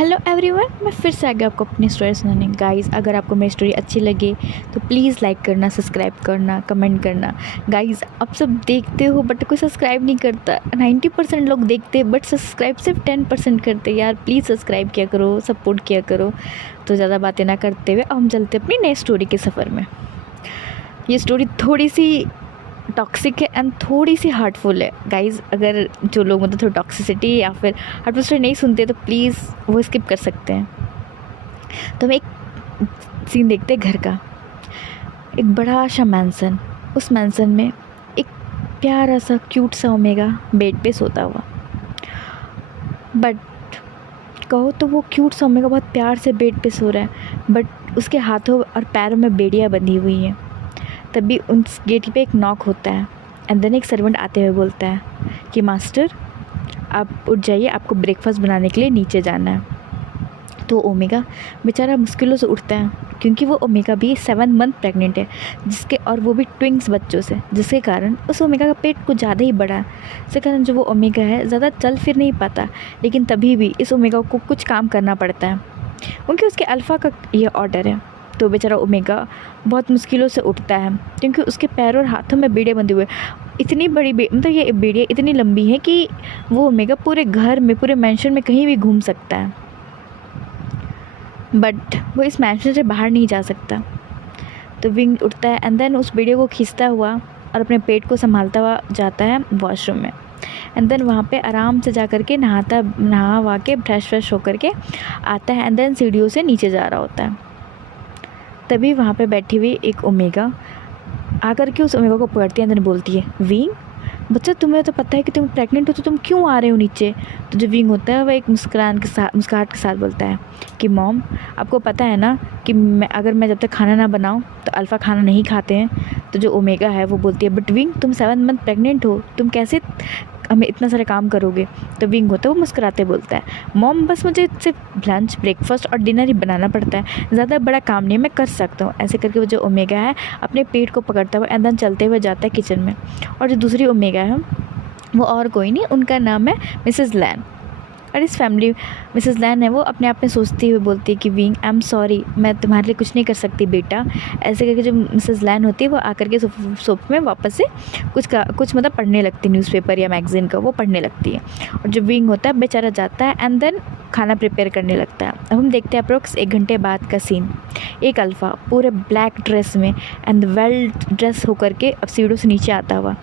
Hello everyone, मैं फिर से आ गया आपको अपनी स्टोरी सुनाने। गाइस, अगर आपको मेरी स्टोरी अच्छी लगे तो प्लीज़ लाइक करना, सब्सक्राइब करना, कमेंट करना। गाइस, आप सब देखते हो बट कोई सब्सक्राइब नहीं करता। 90% लोग देखते हैं बट सब्सक्राइब सिर्फ 10% करते। यार प्लीज़ सब्सक्राइब किया करो, सपोर्ट किया करो। तो ज़्यादा बातें ना करते हुए अब हम चलते अपनी नई स्टोरी के सफ़र में। ये स्टोरी थोड़ी सी टॉक्सिक है एंड थोड़ी सी हार्टफुल है। गाइज़, अगर जो लोग मतलब थोड़ी टॉक्सिसिटी या फिर हार्टफुल स्टोरी नहीं सुनते तो प्लीज़ वो स्किप कर सकते हैं। तो हम एक सीन देखते हैं घर का। एक बड़ा सा मैंसन, उस मैंसन में एक प्यारा सा क्यूट सा ओमेगा बेड पे सोता हुआ। बट कहो तो वो क्यूट सा ओमेगा बहुत प्यार से बेड पे सो रहा है, बट उसके हाथों और पैरों में बेड़ियाँ बंधी हुई हैं। तभी उस गेट पे एक नॉक होता है एंड देन एक सर्वेंट आते हुए बोलता है कि मास्टर, आप उठ जाइए, आपको ब्रेकफास्ट बनाने के लिए नीचे जाना है। तो ओमेगा बेचारा मुश्किलों से उठता है, क्योंकि वो ओमेगा भी 7 मंथ प्रेग्नेंट है, जिसके और वो भी ट्विंक्स बच्चों से, जिसके कारण उस ओमेगा का पेट कुछ ज़्यादा ही बड़ा है। जिसके कारण जो वो ओमेगा है ज़्यादा चल फिर नहीं पाता, लेकिन तभी भी इस ओमेगा को कुछ काम करना पड़ता है क्योंकि उसके अल्फ़ा का ये ऑर्डर है। तो बेचारा ओमेगा बहुत मुश्किलों से उठता है, क्योंकि उसके पैरों और हाथों में बेड़े बंधे हुए। इतनी बड़ी मतलब ये बेड़ियाँ इतनी लंबी हैं कि वो ओमेगा पूरे घर में, पूरे मैंशन में कहीं भी घूम सकता है, बट वो इस मैंशन से बाहर नहीं जा सकता। तो विंग उठता है एंड देन उस बेड़े को खींचता हुआ और अपने पेट को संभालता हुआ जाता है वॉशरूम में। एंड देन वहाँ पे आराम से जा कर के नहा वहा के फ्रेश होकर के आता है एंड देन सीढ़ियों से नीचे जा रहा होता है। तभी वहाँ पे बैठी हुई एक ओमेगा आकर के उस ओमेगा को पकड़ती है एंड देन बोलती है, विंग बच्चा, तुम्हें तो पता है कि तुम प्रेग्नेंट हो, तो तुम क्यों आ रहे हो नीचे। तो जो विंग होता है वह एक मुस्कुराहट के साथ बोलता है कि मॉम, आपको पता है ना कि अगर मैं जब तक खाना ना बनाऊं तो अल्फ़ा खाना नहीं खाते हैं। तो जो ओमेगा है वो बोलती है, बट विंग, तुम 7 मंथ प्रेग्नेंट हो, तुम कैसे हमें इतना सारा काम करोगे। तो विंग होता है वो मुस्कुराते बोलता है, मॉम बस मुझे सिर्फ लंच, ब्रेकफास्ट और डिनर ही बनाना पड़ता है, ज़्यादा बड़ा काम नहीं, मैं कर सकता हूँ। ऐसे करके वो जो ओमेगा है अपने पेट को पकड़ता हुआ एंड देन चलते हुए जाता है किचन में। और जो दूसरी ओमेगा है वो और कोई नहीं, उनका नाम है मिसेस लैन। और इस फैमिली मिसेस लैन है वो अपने आप में सोचती हुई बोलती है कि विंग, आई एम सॉरी, मैं तुम्हारे लिए कुछ नहीं कर सकती बेटा। ऐसे करके जो मिसेस लैन होती है वो आकर के सोफ में वापस से कुछ मतलब पढ़ने लगती है, न्यूज़पेपर या मैगज़ीन का वो पढ़ने लगती है। और जो विंग होता है बेचारा जाता है एंड देन खाना प्रिपेयर करने लगता है। अब हम देखते हैं अप्रोक्स 1 घंटे बाद का सीन। एक अल्फ़ा पूरे ब्लैक ड्रेस में एंड वेल ड्रेस होकर के अब सीढ़ियों से नीचे आता हुआ,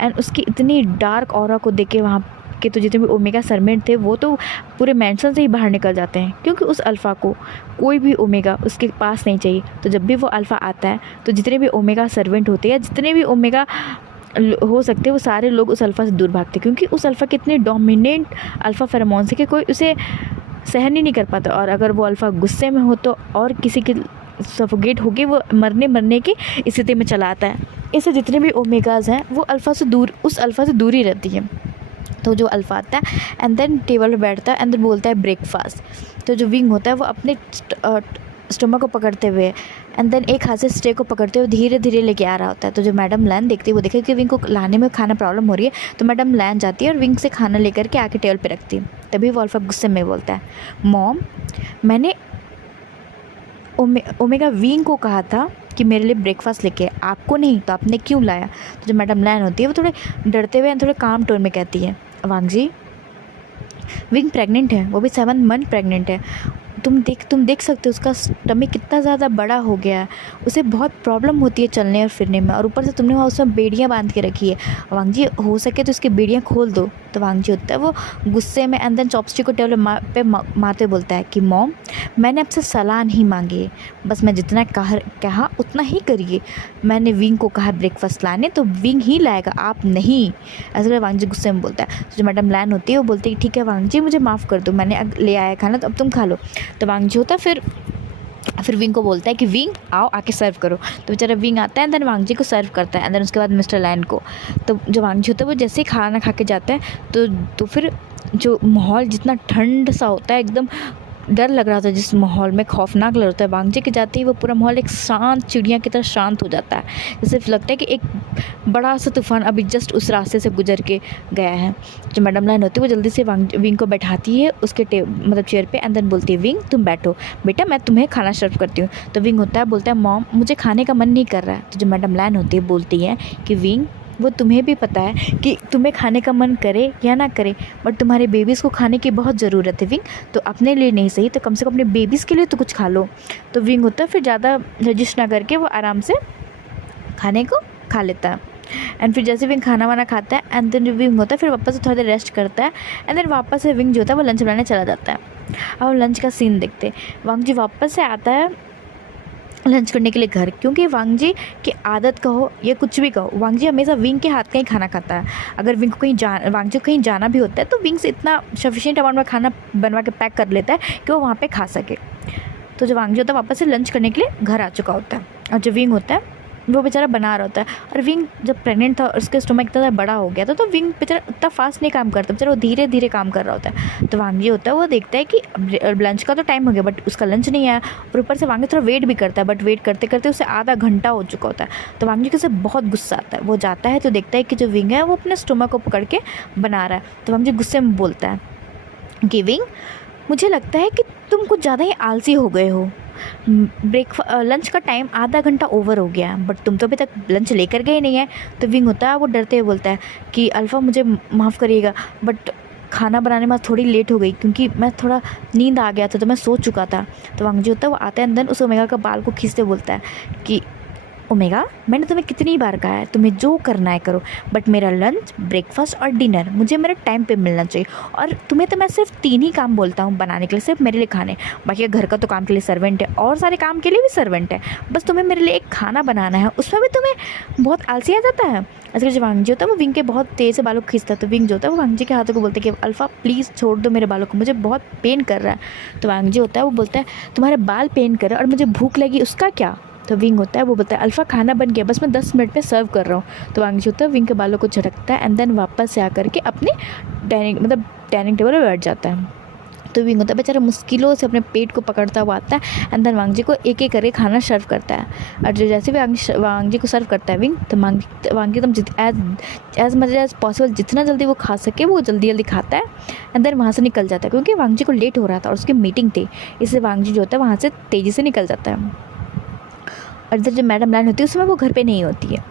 एंड उसकी इतनी डार्क ऑरा को देख के वहाँ के तो जितने भी ओमेगा सर्वेंट थे वो तो पूरे मैंशन से ही बाहर निकल जाते हैं, क्योंकि उस अल्फ़ा को कोई भी ओमेगा उसके पास नहीं चाहिए। तो जब भी वो अल्फ़ा आता है तो जितने भी ओमेगा सर्वेंट होते हैं, जितने भी ओमेगा हो सकते हैं, वो सारे लोग उस अल्फ़ा से दूर भागते, क्योंकि उस अल्फ़ा के इतने डोमिनेंट अल्फ़ा फेरोमोन्स है कि कोई उसे सहन ही नहीं कर पाता। और अगर वो अल्फ़ा गुस्से में हो तो और किसी के सफोकेट होके वो मरने की स्थिति में चला आता है। इससे जितने भी ओमेगाज हैं वो उस अल्फ़ा से दूर ही रहती है। तो जो अल्फ़ा आता है एंड देन टेबल पर बैठता है एंड देन बोलता है ब्रेकफास्ट। तो जो विंग होता है वो अपने स्टोमक को पकड़ते हुए एंड देन एक हाथ से स्टे को पकड़ते हुए धीरे धीरे लेके आ रहा होता है। तो जो मैडम लैन देखती है वो देखे कि विंग को लाने में खाना प्रॉब्लम हो रही है, तो मैडम लैन जाती है और विंग से खाना लेकर के आके टेबल पे रखती है। तभी वो अल्फ़ा गुस्से में बोलता है, मॉम, मैंने ओमेगा विंग को कहा था कि मेरे लिए ब्रेकफास्ट लेके, आपको नहीं, तो आपने क्यों लाया। तो जो मैडम लैन होती है वो थोड़े डरते हुए थोड़े काम टोन में कहती है, वांग जी, विंग प्रेग्नेंट है, वो भी 7 मंथ प्रेग्नेंट है। तुम देख सकते हो उसका स्टमक कितना ज़्यादा बड़ा हो गया है, उसे बहुत प्रॉब्लम होती है चलने और फिरने में, और ऊपर से तुमने वहाँ उसमें बेड़ियाँ बांध के रखी है। वांग जी, हो सके तो उसकी बेड़ियाँ खोल दो। तो वांग जी होता है वो गुस्से में एंड देन चॉपस्टिक को टेबल पे मारते बोलता है कि मॉम, मैंने आपसे सलाह नहीं मांगी है, बस मैं जितना कहा उतना ही करिए। मैंने विंग को कहा ब्रेकफास्ट लाने, तो विंग ही लाएगा, आप नहीं। ऐसे कर वांग जी गुस्से में बोलता है। तो जो मैडम लैन होती है वो बोलती है, ठीक है वांग जी, मुझे माफ़ कर दो, मैंने ले आया खाना, तो अब तुम खा लो। तो वांग जी होता फिर विंग को बोलता है कि विंग आओ, आके सर्व करो। तो बेचारा विंग आता है एंड देन वांग जी को सर्व करता है एंड देन उसके बाद मिस्टर लैन को। तो जो वांग जी होता है वो जैसे ही खाना खा के जाता है तो फिर जो माहौल जितना ठंड सा होता है, एकदम डर लग रहा था, जिस माहौल में खौफनाक लग रहा था, वांगजी के जाते ही वो पूरा माहौल एक शांत चिड़िया की तरह शांत हो जाता है। जैसे लगता है कि एक बड़ा सा तूफान अभी जस्ट उस रास्ते से गुजर के गया है। जो मैडम लाइन होती है वो जल्दी से विंग को बैठाती है उसके मतलब चेयर पे, एंड देन बोलती है, विंग तुम बैठो बेटा, मैं तुम्हें खाना सर्व करती हूँ। तो विंग होता है, बोलता है, मॉम मुझे खाने का मन नहीं कर रहा है। तो जो मैडम लाइन होती है बोलती है कि विंग, वो तुम्हें भी पता है कि तुम्हें खाने का मन करे या ना करे, बट तुम्हारे बेबीज़ को खाने की बहुत ज़रूरत है विंग, तो अपने लिए नहीं सही तो कम से कम अपने बेबीज़ के लिए तो कुछ खा लो। तो विंग होता है फिर ज़्यादा रजिश ना करके वो आराम से खाने को खा लेता है। एंड फिर जैसे विंग खाना वाना खाता है, एंड देन विंग होता है फिर वापस से थोड़ी देर रेस्ट करता है, एंड देन वापस से विंग जो होता है वो लंच बनाने चला जाता है। अब लंच का सीन देखते हैं। वांगजी वापस से आता है लंच करने के लिए घर, क्योंकि वांगजी की आदत कहो या कुछ भी कहो, वांगजी हमेशा विंग के हाथ का ही खाना खाता है। अगर विंग को वांगजी को कहीं जाना भी होता है तो विंग से इतना सफिशिएंट अमाउंट में खाना बनवा के पैक कर लेता है कि वो वहाँ पे खा सके। तो जो वांगजी होता है वापस से लंच करने के लिए घर आ चुका होता है, और जो विंग होता है वो बेचारा बना रहा होता है। और विंग जब प्रेग्नेंट था और उसके स्टोमक इतना बड़ा हो गया था, तो विंग बेचारा उतना फास्ट नहीं काम करता, बेचारा वो धीरे धीरे काम कर रहा होता है। तो वांगी होता है वो देखता है कि लंच का तो टाइम हो गया बट उसका लंच नहीं आया, और ऊपर से वांगी थोड़ा वेट भी करता है, बट वेट करते करते उसे आधा घंटा हो चुका होता है। तो वांगी को से बहुत गुस्सा आता है, वो जाता है तो देखता है कि जो विंग है वो अपने स्टोमक को पकड़ के बना रहा है। तो वांगी गुस्से में बोलता है कि विंग, मुझे लगता है कि तुम कुछ ज़्यादा ही आलसी हो गए हो, लंच का टाइम आधा घंटा ओवर हो गया है, बट तुम तो अभी तक लंच लेकर गए नहीं है। तो विंग होता है वो डरते हुए बोलता है कि अल्फ़ा मुझे माफ़ करिएगा, बट खाना बनाने में थोड़ी लेट हो गई क्योंकि मैं थोड़ा नींद आ गया था तो मैं सो चुका था। तो वांगजी होता है वो आता है अंदर, उस ओमेगा का बाल को खींचते बोलता है कि ओमेगा, मैंने तुम्हें कितनी बार कहा है तुम्हें जो करना है करो, बट मेरा लंच, ब्रेकफास्ट और डिनर मुझे मेरे टाइम पे मिलना चाहिए। और तुम्हें तो मैं सिर्फ 3 ही काम बोलता हूँ बनाने के लिए, सिर्फ मेरे लिए खाने, बाकी घर का तो काम के लिए सर्वेंट है और सारे काम के लिए भी सर्वेंट है, बस तुम्हें मेरे लिए एक खाना बनाना है, उसमें भी तुम्हें बहुत आलसी आ जाता है। ऐसे जो वांगजी होता है वो विंग के बहुत तेज़ से बालों को खींचता है। तो विंग जो होता है वो वांगजी के हाथों को बोलते हैं कि अल्फ़ा प्लीज़ छोड़ दो मेरे बालों को, मुझे बहुत पेन कर रहा है। तो वांगजी होता है वो बोलता है तुम्हारे बाल पेन कर रहे हैं और मुझे भूख लगी उसका क्या। तो विंग होता है वो बोलता है अल्फ़ा खाना बन गया, बस मैं 10 मिनट में सर्व कर रहा हूँ। तो वांगजी होता है विंग के बालों को झटकता है, एंड देन वापस से आकर के अपने डाइनिंग टेबल पर बैठ जाता है। तो विंग होता है बेचारा मुश्किलों से अपने पेट को पकड़ता हुआ आता है, एंड देन वांगजी को एक एक करके खाना सर्व करता है। और जो जैसे भी वांगजी को सर्व करता है विंग, तो वांगजी एकदम एज मच एज पॉसिबल जितना जल्दी वो खा सके वो जल्दी जल्दी खाता है, एंड देन वहाँ से निकल जाता है, क्योंकि वांगजी को लेट हो रहा था और उसकी मीटिंग थी, इसलिए वांगजी जो होता है वहाँ से तेज़ी से निकल जाता है। और इधर जो मैडम लाइन होती है उसमें वो घर पे नहीं होती है।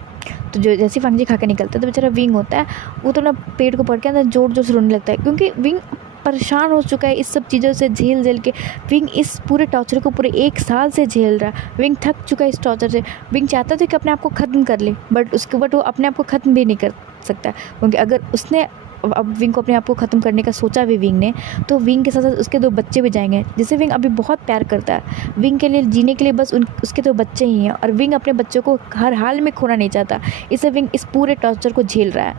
तो जो जैसे वांगजी खा के निकलता है तो बेचारा विंग होता है वो तो ना पेट को पकड़ के अंदर जोर जोर से रोने लगता है, क्योंकि विंग परेशान हो चुका है इस सब चीज़ों से झेल के। विंग इस पूरे टॉर्चर को पूरे 1 साल से झेल रहा है, विंग थक चुका है इस टॉर्चर से। विंग चाहता था कि अपने आप को ख़त्म कर ले, बट वो अपने आप को ख़त्म भी नहीं कर सकता, क्योंकि अगर उसने अब विंग को अपने आप को ख़त्म करने का सोचा भी विंग ने, तो विंग के साथ साथ उसके 2 बच्चे भी जाएंगे, जिसे विंग अभी बहुत प्यार करता है। विंग के लिए जीने के लिए बस उसके 2 बच्चे ही हैं, और विंग अपने बच्चों को हर हाल में खोना नहीं चाहता, इससे विंग इस पूरे टॉर्चर को झेल रहा है।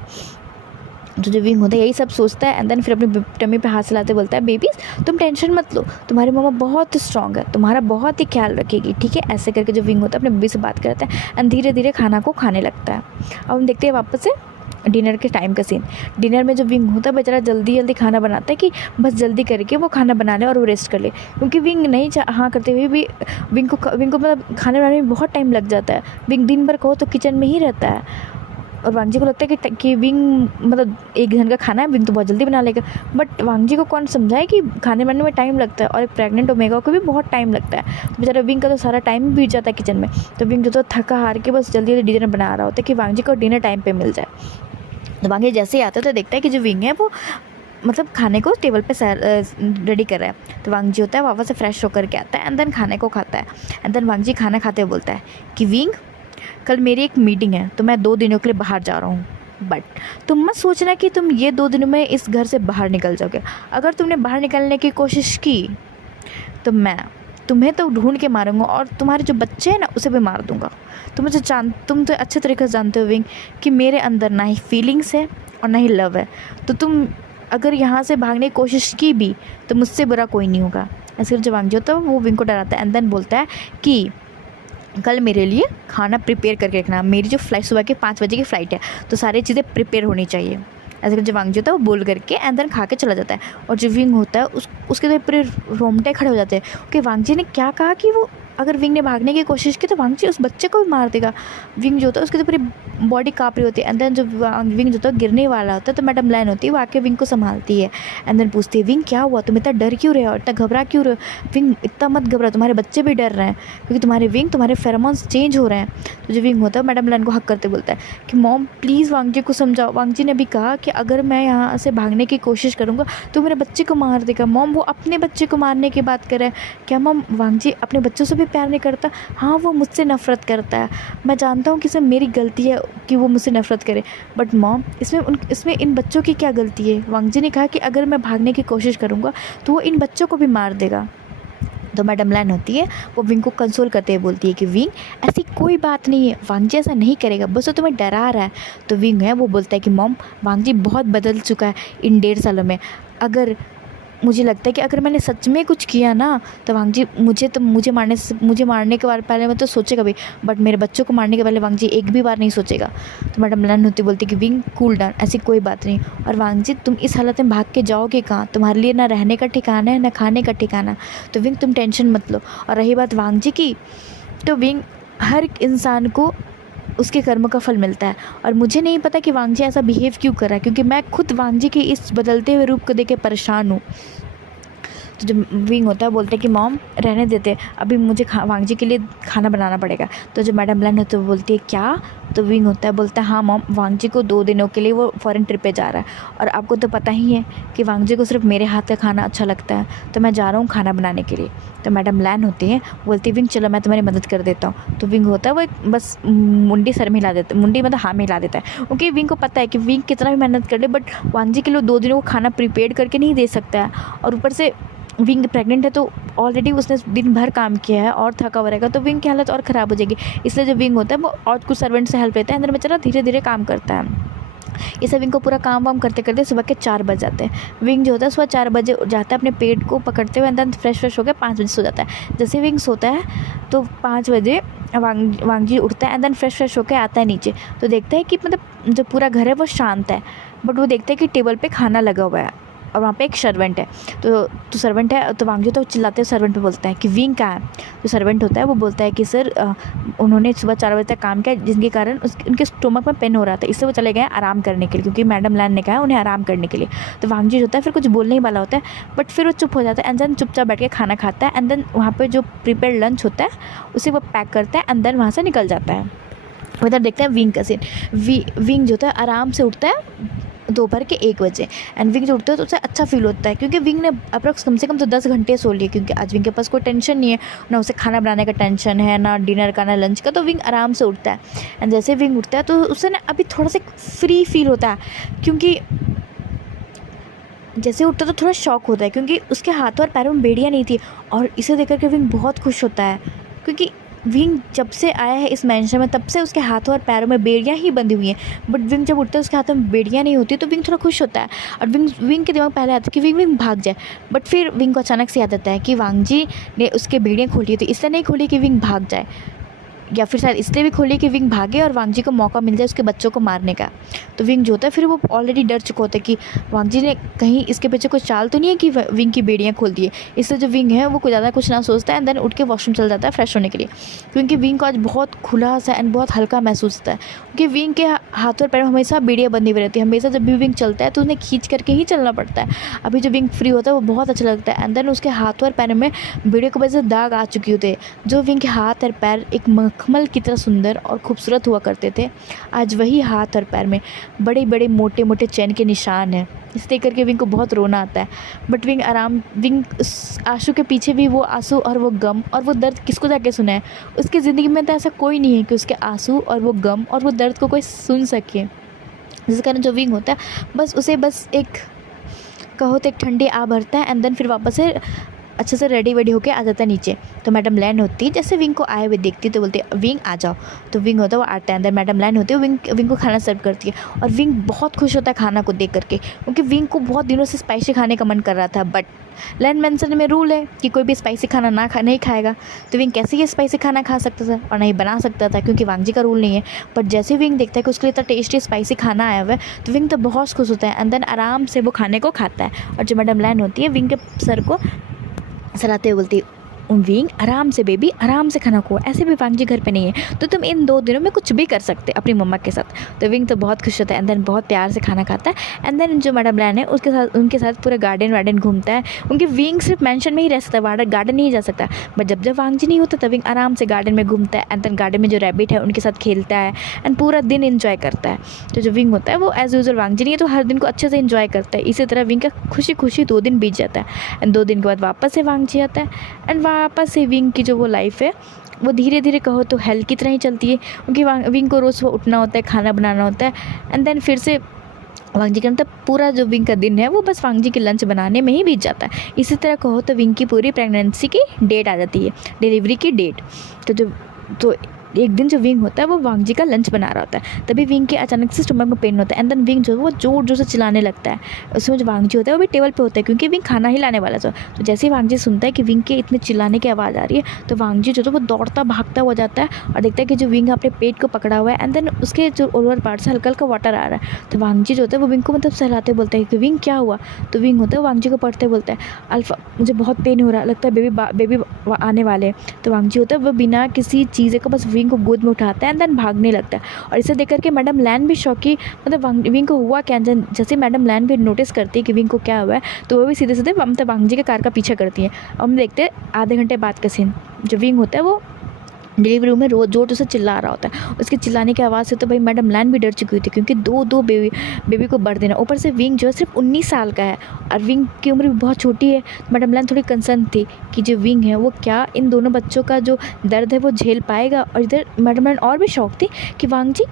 तो जो विंग होता है यही सब सोचता है, एंड देन फिर अपनी टमी पे हाथ चलाते बोलता है बेबीज़ तुम टेंशन मत लो, तुम्हारी मम्मा बहुत स्ट्रॉन्ग है, तुम्हारा बहुत ही ख्याल रखेगी, ठीक है। ऐसे करके जो विंग होता है अपने बेबी से बात करता है, एंड धीरे धीरे खाना को खाने लगता है। अब हम देखते हैं वापस से डिनर के टाइम का सीन। डिनर में जो विंग होता है बेचारा जल्दी जल्दी खाना बनाता है कि बस जल्दी करके वो खाना बना ले और वो रेस्ट कर ले, क्योंकि विंग नहीं हाँ करते हुए भी विंग को मतलब खाना बनाने में बहुत टाइम लग जाता है। विंग दिन भर कहो तो किचन में ही रहता है, और वांगजी को लगता है कि विंग मतलब 1 घंटे का खाना है, विंग तो बहुत जल्दी बना लेगा, बट वांगजी को कौन समझाए कि खाने बनाने में टाइम लगता है, और एक प्रेग्नेंट ओमेगा को भी बहुत टाइम लगता है। तो बेचारा विंग का तो सारा टाइम बीत जाता है किचन में। तो विंग जो तो थका हार के बस जल्दी जल्दी डिनर बना रहा होता है कि वांगजी को डिनर टाइम पर मिल जाए। तो वांगजी जैसे ही आता है तो देखता है कि जो विंग है वो मतलब खाने को टेबल पे रेडी कर रहा है। तो वांगजी होता है वापस से फ्रेश होकर के आता है, एंड देन खाने को खाता है। एंड देन वांगजी खाना खाते हुए बोलता है कि विंग कल मेरी एक मीटिंग है तो मैं 2 दिनों के लिए बाहर जा रहा हूँ, बट तुम मत सोचना कि तुम ये 2 दिनों में इस घर से बाहर निकल जाओगे। अगर तुमने बाहर निकलने की कोशिश की तो मैं तुम्हें तो ढूंढ के मारूंगा, और तुम्हारे जो बच्चे हैं ना उसे भी मार दूंगा। तुम तो अच्छे तरीके से जानते हो विंग कि मेरे अंदर ना ही फीलिंग्स है और ना ही लव है, तो तुम अगर यहाँ से भागने की कोशिश की भी तो मुझसे बुरा कोई नहीं होगा। ऐसे जब वांगजी होता है वो विंग को डराता है, एंड देन बोलता है कि कल मेरे लिए खाना प्रिपेयर करके रखना, मेरी जो फ्लाइट सुबह के 5 बजे की फ़्लाइट है तो सारी चीज़ें प्रिपेयर होनी चाहिए। ऐसे करके जो वांगजी होता है वो बोल करके एंड देन खा के चला जाता है। और जो विंग होता है उसके तो पूरे रोंगटे खड़े हो जाते हैं कि वांगजी ने क्या कहा कि वो अगर विंग ने भागने की कोशिश की तो वांगजी उस बच्चे को भी मार देगा। विंग जो होता है उसकी तो पूरी बॉडी काँप रही होती है एंड देन जो विंग जो होता है गिरने वाला होता है तो मैडम लैन होती है वो आके विंग को संभालती है एंड देन पूछती है विंग क्या हुआ, तुम इतना डर क्यों रहे हो, इतना घबरा क्यों रहे हो। विंग इतना मत घबरा, तुम्हारे बच्चे भी डर रहे हैं क्योंकि तुम्हारे फेरोमोन्स चेंज हो रहे हैं। तो जो विंग होता है मैडम लैन को हक करते बोलता है कि मॉम प्लीज़ वांगजी को समझाओ, वांगजी ने भी कहा कि अगर मैं यहाँ से भागने की कोशिश करूँगा तो मेरे बच्चे को मार देगा। मॉम वो अपने बच्चे को मारने की बात कर रहा है, क्या मॉम वांगजी अपने बच्चों से भी प्यार नहीं करता। हाँ वो मुझसे नफ़रत करता है, मैं जानता हूँ कि इसमें मेरी गलती है कि वो मुझसे नफ़रत करे, बट मॉम इसमें इन बच्चों की क्या गलती है। वांगजी ने कहा कि अगर मैं भागने की कोशिश करूँगा तो वो इन बच्चों को भी मार देगा। तो मैडम लैन होती है वो विंग को कंसोल करते हुए बोलती है कि विंग ऐसी कोई बात नहीं है, वांगजी ऐसा नहीं करेगा, बस वो तुम्हें डरा रहा है। तो विंग है वो बोलता है कि मॉम वांगजी बहुत बदल चुका है इन 1.5 सालों में, अगर मुझे लगता है कि अगर मैंने सच में कुछ किया ना तो वांगजी मुझे मारने के बारे पहले मैं तो सोचेगा भी, बट मेरे बच्चों को मारने के पहले वांगजी एक भी बार नहीं सोचेगा। तो मैडम लैन होती बोलती कि विंग कूल डाउन, ऐसी कोई बात नहीं। और वांगजी तुम इस हालत में भाग के जाओगे कहाँ, तुम्हारे लिए ना रहने का ठिकाना है ना खाने का ठिकाना, तो विंग तुम टेंशन मत लो। और रही बात वांगजी की, तो विंग हर इंसान को उसके कर्म का फल मिलता है और मुझे नहीं पता कि वांगजी ऐसा बिहेव क्यों कर रहा है क्योंकि मैं खुद वांगजी के इस बदलते हुए रूप को देख के परेशान हूँ। तो जो विंग होता है बोलते हैं कि मॉम रहने देते, अभी मुझे वांगजी के लिए खाना बनाना पड़ेगा। तो जो मैडम लैन होती है वो बोलती है क्या, तो विंग होता है बोलता है हाँ मॉम वांगजी को 2 दिनों के लिए वो फॉरेन ट्रिप पे जा रहा है और आपको तो पता ही है कि वांगजी को सिर्फ मेरे हाथ का खाना अच्छा लगता है, तो मैं जा रहा हूँ खाना बनाने के लिए। तो मैडम लैन होती है बोलती है विंग चलो मैं तुम्हारी मदद कर देता हूँ। तो विंग होता है वो बस मुंडी सर में हिला देता है, मुंडी मतलब हाँ में हिला देता है क्योंकि विंग को पता है कि विंग कितना भी मेहनत कर ले बट वांगजी के लिए 2 दिनों को खाना प्रिपेयर करके नहीं दे सकता है। और ऊपर से विंग प्रेग्नेंट है तो ऑलरेडी उसने दिन भर काम किया है और थका हुआ रहेगा तो विंग की हालत और ख़राब हो जाएगी। इसलिए जो विंग होता है वो और कुछ सर्वेंट से हेल्प लेता है, अंदर बेचारा धीरे धीरे काम करता है। इसे विंग को पूरा काम वाम करते करते सुबह के 4 बज जाते हैं। विंग जो होता है सुबह 4 बजे जाता है अपने पेट को पकड़ते हुए, अंदर फ्रेश होकर 5 बजे सो जाता है। जैसे विंग सोता है तो 5 बजे वांगजी उठता है एंड देन फ्रेश होकर आता है नीचे, तो देखता है कि मतलब जो पूरा घर है वो शांत है, बट वो देखता है कि टेबल पे खाना लगा हुआ है और वहाँ पे एक सर्वेंट है। तो सर्वेंट है तो वांगजी तो चिल्लाते हुए सर्वेंट पे बोलता है कि विंग कहाँ है। जो सर्वेंट होता है वो बोलता है कि सर उन्होंने सुबह 4 बजे तक काम किया जिसके कारण उनके स्टोमक में पेन हो रहा था, इससे वो चले गए आराम करने के लिए क्योंकि मैडम लैन ने कहा उन्हें आराम करने के लिए। तो वांगजी जो होता है फिर कुछ बोलने ही वाला होता है बट फिर वो चुप हो जाता है एंड देन चुपचाप बैठ के खाना खाता है एंड देन वहाँ पर जो प्रिपेयर लंच होता है उसे वो पैक करता है एंड देन वहाँ से निकल जाता है। उधर देखते हैं विंग का सीन। विंग जो होता है आराम से उठता है दोपहर के 1 बजे एंड विंग जो उठता है तो उसे अच्छा फील होता है क्योंकि विंग ने अप्रॉक्स कम से कम तो 10 घंटे सो लिए क्योंकि आज विंग के पास कोई टेंशन नहीं है, ना उसे खाना बनाने का टेंशन है ना डिनर का ना लंच का, तो विंग आराम से उठता है। एंड जैसे विंग उठता है तो उसे ना अभी थोड़ा सा फ्री फील होता है क्योंकि जैसे उठता तो थोड़ा शॉक होता है क्योंकि उसके हाथों और पैरों में बेड़ियाँ नहीं थी और इसे देख कर के विंग बहुत खुश होता है क्योंकि विंग जब से आया है इस मैंशन में तब से उसके हाथों और पैरों में बेड़ियाँ ही बंधी हुई हैं, बट विंग जब उठता है उसके हाथों में बेड़ियाँ नहीं होती तो विंग थोड़ा खुश होता है और विंग के दिमाग पहले आता है कि विंग भाग जाए, बट फिर विंग को अचानक से याद आता है कि वांगजी ने उसके बेड़ियाँ खोली थी, इसलिए नहीं खोली कि विंग भाग जाए, या फिर शायद इसलिए भी खोली कि विंग भागे और वांगजी को मौका मिल जाए उसके बच्चों को मारने का। तो विंग जो होता है फिर वो ऑलरेडी डर चुका होता है कि वांगजी ने कहीं इसके पीछे कोई चाल तो नहीं है कि विंग की बेड़ियाँ खोल दिए, इसलिए जो विंग है वो कुछ ज़्यादा कुछ ना सोचता है एंड देन उठ के वॉशरूम चल जाता है फ्रेश होने के लिए क्योंकि विंग को आज बहुत खुला सा एंड बहुत हल्का महसूस होता है क्योंकि विंग के हाथों और पैरों में हमेशा बेड़ियाँ बंधी हुई रहती है, हमेशा जब भी विंग चलता है तो उन्हें खींच करके ही चलना पड़ता है। अभी जो विंग फ्री होता है वो बहुत अच्छा लगता है एंड देन उसके हाथों और पैरों में बेड़ियों की वजह से दाग आ चुके होते हैं। जो विंग के हाथ और पैर एक मखमल की तरह सुंदर और खूबसूरत हुआ करते थे, आज वही हाथ और पैर में बड़े बड़े मोटे मोटे चैन के निशान हैं। इस देख करके विंग को बहुत रोना आता है, बट विंग आंसू के पीछे भी वो आंसू और वो गम और वो दर्द किसको जाके सुना है। उसकी ज़िंदगी में तो ऐसा कोई नहीं है कि उसके आंसू और वो गम और वो दर्द को कोई सुन सके, जिस कारण जो विंग होता है बस उसे एक कहो तो एक ठंडी आ भरता है एंड देन फिर वापस से अच्छे से रेडी वेडी होके आ जाता है नीचे। तो मैडम लैन होती है जैसे विंग को आए हुए देखती है तो बोलती है विंग आ जाओ। तो विंग होता है वो आता है अंदर, मैडम लैन होती है विंग को खाना सर्व करती है और विंग बहुत खुश होता है खाना को देख करके, क्योंकि विंग को बहुत दिनों से स्पाइसी खाने का मन कर रहा था। बट लैन मैंसन में रूल है कि कोई भी स्पाइसी खाना नहीं खाएगा। तो विंग कैसे ये स्पाइसी खाना खा सकता था और नहीं बना सकता था, क्योंकि वांग जी का रूल नहीं है। बट जैसे विंग देखता है कि उसके लिए इतना टेस्टी स्पाइसी खाना आया हुआ है तो विंग तो बहुत खुश होता है एंड देन आराम से वो खाने को खाता है। और जो मैडम लैन होती है विंग के सर को सलाते हुए बोलती है विंग आराम से बेबी, आराम से खाना खो, ऐसे भी वांग जी घर पे नहीं है तो तुम इन 2 दिनों में कुछ भी कर सकते अपनी मम्मा के साथ। तो विंग तो बहुत खुश होता है एंड देन बहुत प्यार से खाना खाता है एंड देन जो मैडम लैन है उनके साथ पूरा गार्डन वार्डन घूमता है। उनकी विंग सिर्फ मेंशन में ही रह सकता है, गार्डन नहीं जा सकता। बट जब वांग जी नहीं होता तब विंग आराम से गार्डन में घूमता है एंड देन गार्डन में जो रैबिट है उनके साथ खेलता है एंड पूरा दिन इन्जॉय करता है। तो जो विंग होता है वो एज यूजुअल वांग जी नहीं है तो हर दिन को अच्छे से इन्जॉय करता है। इसी तरह विंग का खुशी 2 दिन बीत जाता है एंड 2 दिन के बाद वापस से वांग जी आता है एंड वापस से विंग की जो वो लाइफ है वो धीरे धीरे कहो तो हेल की तरह ही चलती है, क्योंकि विंग को रोज़ उठना होता है, खाना बनाना होता है एंड देन फिर से वांग जी का मतलब पूरा जो विंग का दिन है वो बस वांग जी के लंच बनाने में ही बीत जाता है। इसी तरह कहो तो विंग की पूरी प्रेगनेंसी की डेट आ जाती है, डिलीवरी की डेट। तो एक दिन जो विंग होता है वो वांग जी का लंच बना रहा होता है, तभी विंग के अचानक से स्टमक में पेन होता है एंड देन विंग जो है वो जोर जोर से चिल्लाने लगता है। उसमें जो वांग जी होता है वो भी टेबल पे होता है क्योंकि विंग खाना ही लाने वाला था। तो जैसे ही वांग जी सुनता है कि विंग के इतने चिल्लाने की आवाज़ आ रही है तो वांग जी जो है वो दौड़ता भागता हुआ जाता है और देखता है कि जो विंग अपने पेट को पकड़ा हुआ है एंड देन उसके जो ओवर पार्ट से हल्का हल्का वाटर आ रहा है। तो वांग जी जो होता है वो विंग को मतलब सहलाते बोलता है कि विंग क्या हुआ। तो विंग होता है वांग जी को पढ़ते बोलता है अल्फा मुझे बहुत पेन हो रहा है, लगता है बेबी आने वाले। तो वांग जी होता है वो बिना किसी चीज़ को बस विंग को गोद में उठाता है एंड देन भागने लगता है। और इसे देख करके मैडम लैन भी शॉकी, मतलब विंग को हुआ क्या। जैसे मैडम लैन भी नोटिस करती है कि विंग को क्या हुआ है तो वो भी सीधे सीधे मतलब वांग जी के कार का पीछा करती है। अब हम देखते हैं आधे घंटे बाद का सीन। जो विंग होता है वो डिलीवरी रूम में रोज जोर से चिल्ला रहा होता है। उसके चिल्लाने की आवाज़ से तो भाई मैडम लैन भी डर चुकी हुई थी, क्योंकि दो बेबी को बर्थ देना, ऊपर से विंग जो है सिर्फ 19 साल का है और विंग की उम्र भी बहुत छोटी है। तो मैडम लैन थोड़ी कंसर्न थी कि जो विंग है वो क्या इन दोनों बच्चों का जो दर्द है वो झेल पाएगा। और इधर मैडम लैन और भी शौक थी कि वांग जी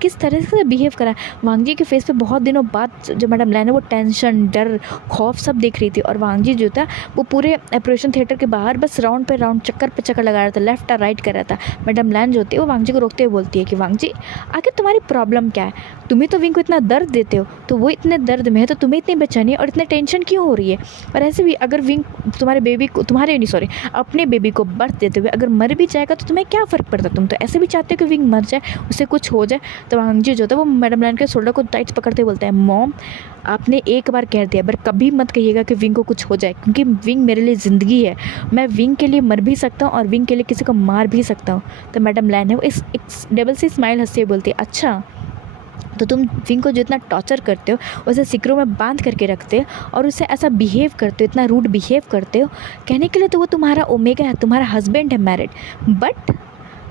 किस तरह से बिहेव करा। वांग जी के फेस पे बहुत दिनों बाद जो मैडम लैन है वो टेंशन, डर, खौफ सब देख रही थी। और वांग जी जो था वो पूरे ऑपरेशन थिएटर के बाहर बस राउंड पे राउंड, चक्कर पे चक्कर लगा रहा था, लेफ्ट और राइट कर रहा था। मैडम लैन जो होती है वो वांग जी को रोकते हुए बोलती है कि वांग जी आखिर तुम्हारी प्रॉब्लम क्या है, तुम्हें तो विंग को इतना दर्द देते हो तो वो इतने दर्द में है तो तुम्हें इतनी बेचैनी और इतने टेंशन क्यों हो रही है। और ऐसे भी अगर विंग अपने बेबी को बर्थ देते हुए अगर मर भी जाएगा तो तुम्हें क्या फ़र्क पड़ता, तुम तो ऐसे भी चाहते हो कि विंग मर जाए, उससे कुछ हो जाए। तो वांग जी जो होता है वो मैडम लैन के शोल्डर को टाइट पकड़ते बोलता है मॉम आपने एक बार कह दिया पर कभी मत कहिएगा कि विंग को कुछ हो जाए, क्योंकि विंग मेरे लिए ज़िंदगी है, मैं विंग के लिए मर भी सकता हूँ और विंग के लिए किसी को मार भी सकता हूँ। तो मैडम लैन है वो इस डबल सी स्माइल हंसते हुए बोलती है अच्छा तो तुम विंग को जो इतना टॉर्चर करते हो, उसे सिकरों में बांध करके रखते हो और उससे ऐसा बिहेव करते हो, इतना रूड बिहेव करते हो, कहने के लिए तो वो तुम्हारा ओमेगा है, तुम्हारा हस्बैंड है मैरिड, बट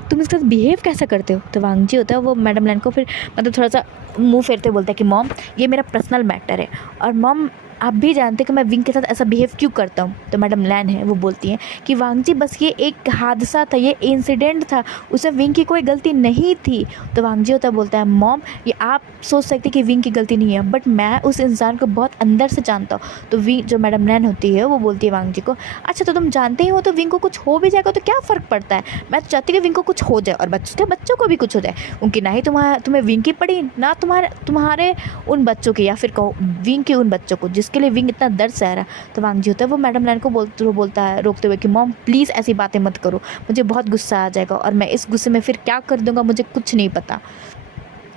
तुम इसके साथ बिहेव कैसा करते हो। तो वांग जी होता है वो मैडम लैन को फिर मतलब थोड़ा सा मुंह फेरते बोलता है कि मॉम ये मेरा पर्सनल मैटर है और मॉम आप भी जानते हैं कि मैं विंग के साथ ऐसा बिहेव क्यों करता हूँ। तो मैडम लैन है वो बोलती हैं कि वांग जी बस ये एक हादसा था, ये इंसिडेंट था, उसमें विंग की कोई गलती नहीं थी। तो वांग जी होता बोलता है मॉम ये आप सोच सकते कि विंग की गलती नहीं है, बट मैं उस इंसान को बहुत अंदर से जानता हूँ। तो विंग जो मैडम लैन होती है वो बोलती है वांग जी को अच्छा तो तुम जानते ही हो तो विंग को कुछ हो भी जाएगा तो क्या फ़र्क पड़ता है, मैं तो चाहती कि विंग को कुछ हो जाए और बच्चों को भी कुछ हो जाए, उनकी ना ही तुम्हें विंग की पड़ी ना तुम्हारे उन बच्चों की, या फिर कहो विंग के उन बच्चों को जिसके लिए विंग इतना दर्द सह रहा है। तो वांग जी होता है वो मैडम लैन को बोलता है रोकते हुए कि मॉम प्लीज़ ऐसी बातें मत करो, मुझे बहुत गुस्सा आ जाएगा और मैं इस गुस्से में फिर क्या कर दूंगा मुझे कुछ नहीं पता।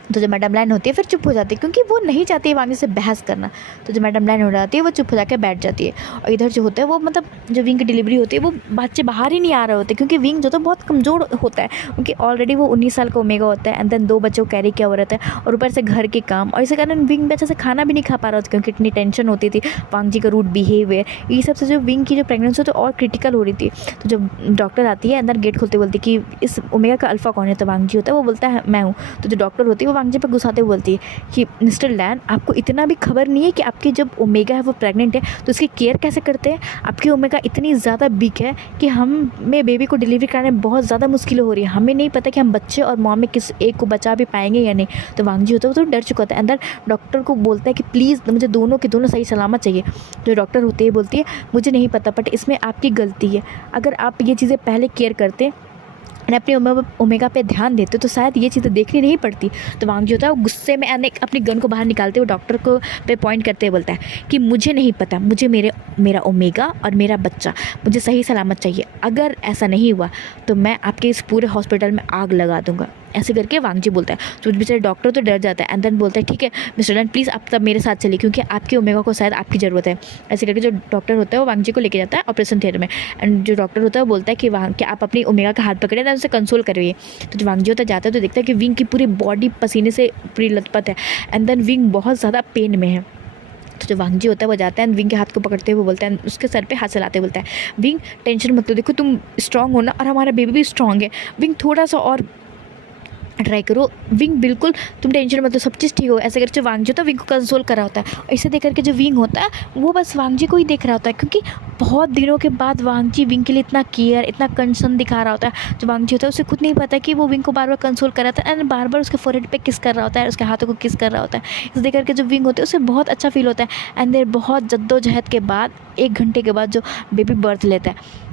तो जो मैडम लैन होती है फिर चुप हो जाती है क्योंकि वो नहीं चाहती है वांग जी से बहस करना। तो जो मैडम लैन हो जाती है वो चुप हो जाकर बैठ जाती है। और इधर जो होता है वो मतलब जो विंग की डिलीवरी होती है वो बच्चे बाहर ही नहीं आ रहे होते क्योंकि विंग जो तो बहुत कमज़ोर होता है, क्योंकि ऑलरेडी वो 19 साल का ओमेगा होता है एंड देन 2 बच्चों को कैरी किया हुआ रहता है और ऊपर से घर के काम, और इसी कारण विंग में अच्छे से खाना भी नहीं खा पा रहा था क्योंकि इतनी टेंशन होती थी, वांग जी का रूड बिहेवियर, ये सब से जो विंग की जो प्रेगनेंसी तो और क्रिटिकल हो रही थी। तो जब डॉक्टर आती है अंदर गेट खोलते बोलती कि इस ओमेगा का अल्फ़ा कौन है। तो वांग जी होता है वो बोलता है मैं हूँ। तो जो डॉक्टर होती है वो वांगजी पे गुस्साते हुए बोलती है कि मिस्टर लैन, आपको इतना भी खबर नहीं है कि आपकी जब ओमेगा है वो प्रेग्नेंट है तो उसकी केयर कैसे करते हैं। आपकी ओमेगा इतनी ज़्यादा वीक है कि हमें बेबी को डिलीवरी कराने में बहुत ज़्यादा मुश्किल हो रही है। हमें नहीं पता कि हम बच्चे और मॉम में किस एक को बचा भी पाएंगे या नहीं। तो वांगजी होता है वो तो डर चुका होता है। अंदर डॉक्टर को बोलता है कि प्लीज़ मुझे दोनों के दोनों सही सलामत चाहिए। जो डॉक्टर होते ही बोलती है मुझे नहीं पता, बट इसमें आपकी गलती है। अगर आप ये चीज़ें पहले केयर करते और अपनी ओमेगा पे ध्यान देते तो शायद ये चीज़ें देखनी नहीं पड़ती। तो वांगजी होता है वो गुस्से में अपनी गन को बाहर निकालते हुए डॉक्टर को पे पॉइंट करते हुए बोलता है कि मुझे नहीं पता, मुझे मेरा ओमेगा और मेरा बच्चा मुझे सही सलामत चाहिए। अगर ऐसा नहीं हुआ तो मैं आपके इस पूरे हॉस्पिटल में आग लगा दूंगा। ऐसे करके वांगजी बोलता है। तो बेचारे डॉक्टर तो डर जाता है एंड देन बोलता है ठीक है मिस्टर लैन, प्लीज़ आप तब मेरे साथ चलिए क्योंकि आपके ओमेगा को शायद आपकी ज़रूरत है। ऐसे करके जो डॉक्टर होता है वो वांगजी को लेके जाता है ऑपरेशन थिएटर में। एंड जो डॉक्टर होता है वो बोलता है कि आप अपनी ओमेगा का हाथ पकड़े और उसे कंसोल करिए। तो जो वांगजी होता जाता है तो देखता है कि विंग की पूरी बॉडी पसीने से पूरी लथपथ है एंड देन विंग बहुत ज़्यादा पेन में है। तो जो वांगजी होता है वो जाता है विंग के हाथ को पकड़ते हुए बोलता है, उसके सर पे हाथ चलाते बोलता है विंग टेंशन मत लो, देखो तुम स्ट्रांग हो ना और हमारा बेबी भी स्ट्रांग है। विंग थोड़ा सा और ट्राई करो, विंग बिल्कुल तुम टेंशन मत लो, सब चीज़ ठीक हो। ऐसे करके जो वांगजी होता है विंग को कंसोल कर रहा होता है। ऐसे देख करके जो विंग होता है वो बस वांगजी को ही देख रहा होता है क्योंकि बहुत दिनों के बाद वांगजी विंग के लिए इतना केयर इतना कंसर्न दिखा रहा होता है। जो वांगजी होता है उसे खुद नहीं पता कि वो विंग को बार बार कंसोल कर रहा था एंड बार बार उसके फोरहेड पे किस कर रहा होता है, उसके हाथों को किस कर रहा होता है। इसे देख करके जो विंग होता है उसे बहुत अच्छा फील होता है एंड देर बहुत जद्दोजहद के बाद 1 घंटे के बाद जो बेबी बर्थ लेता है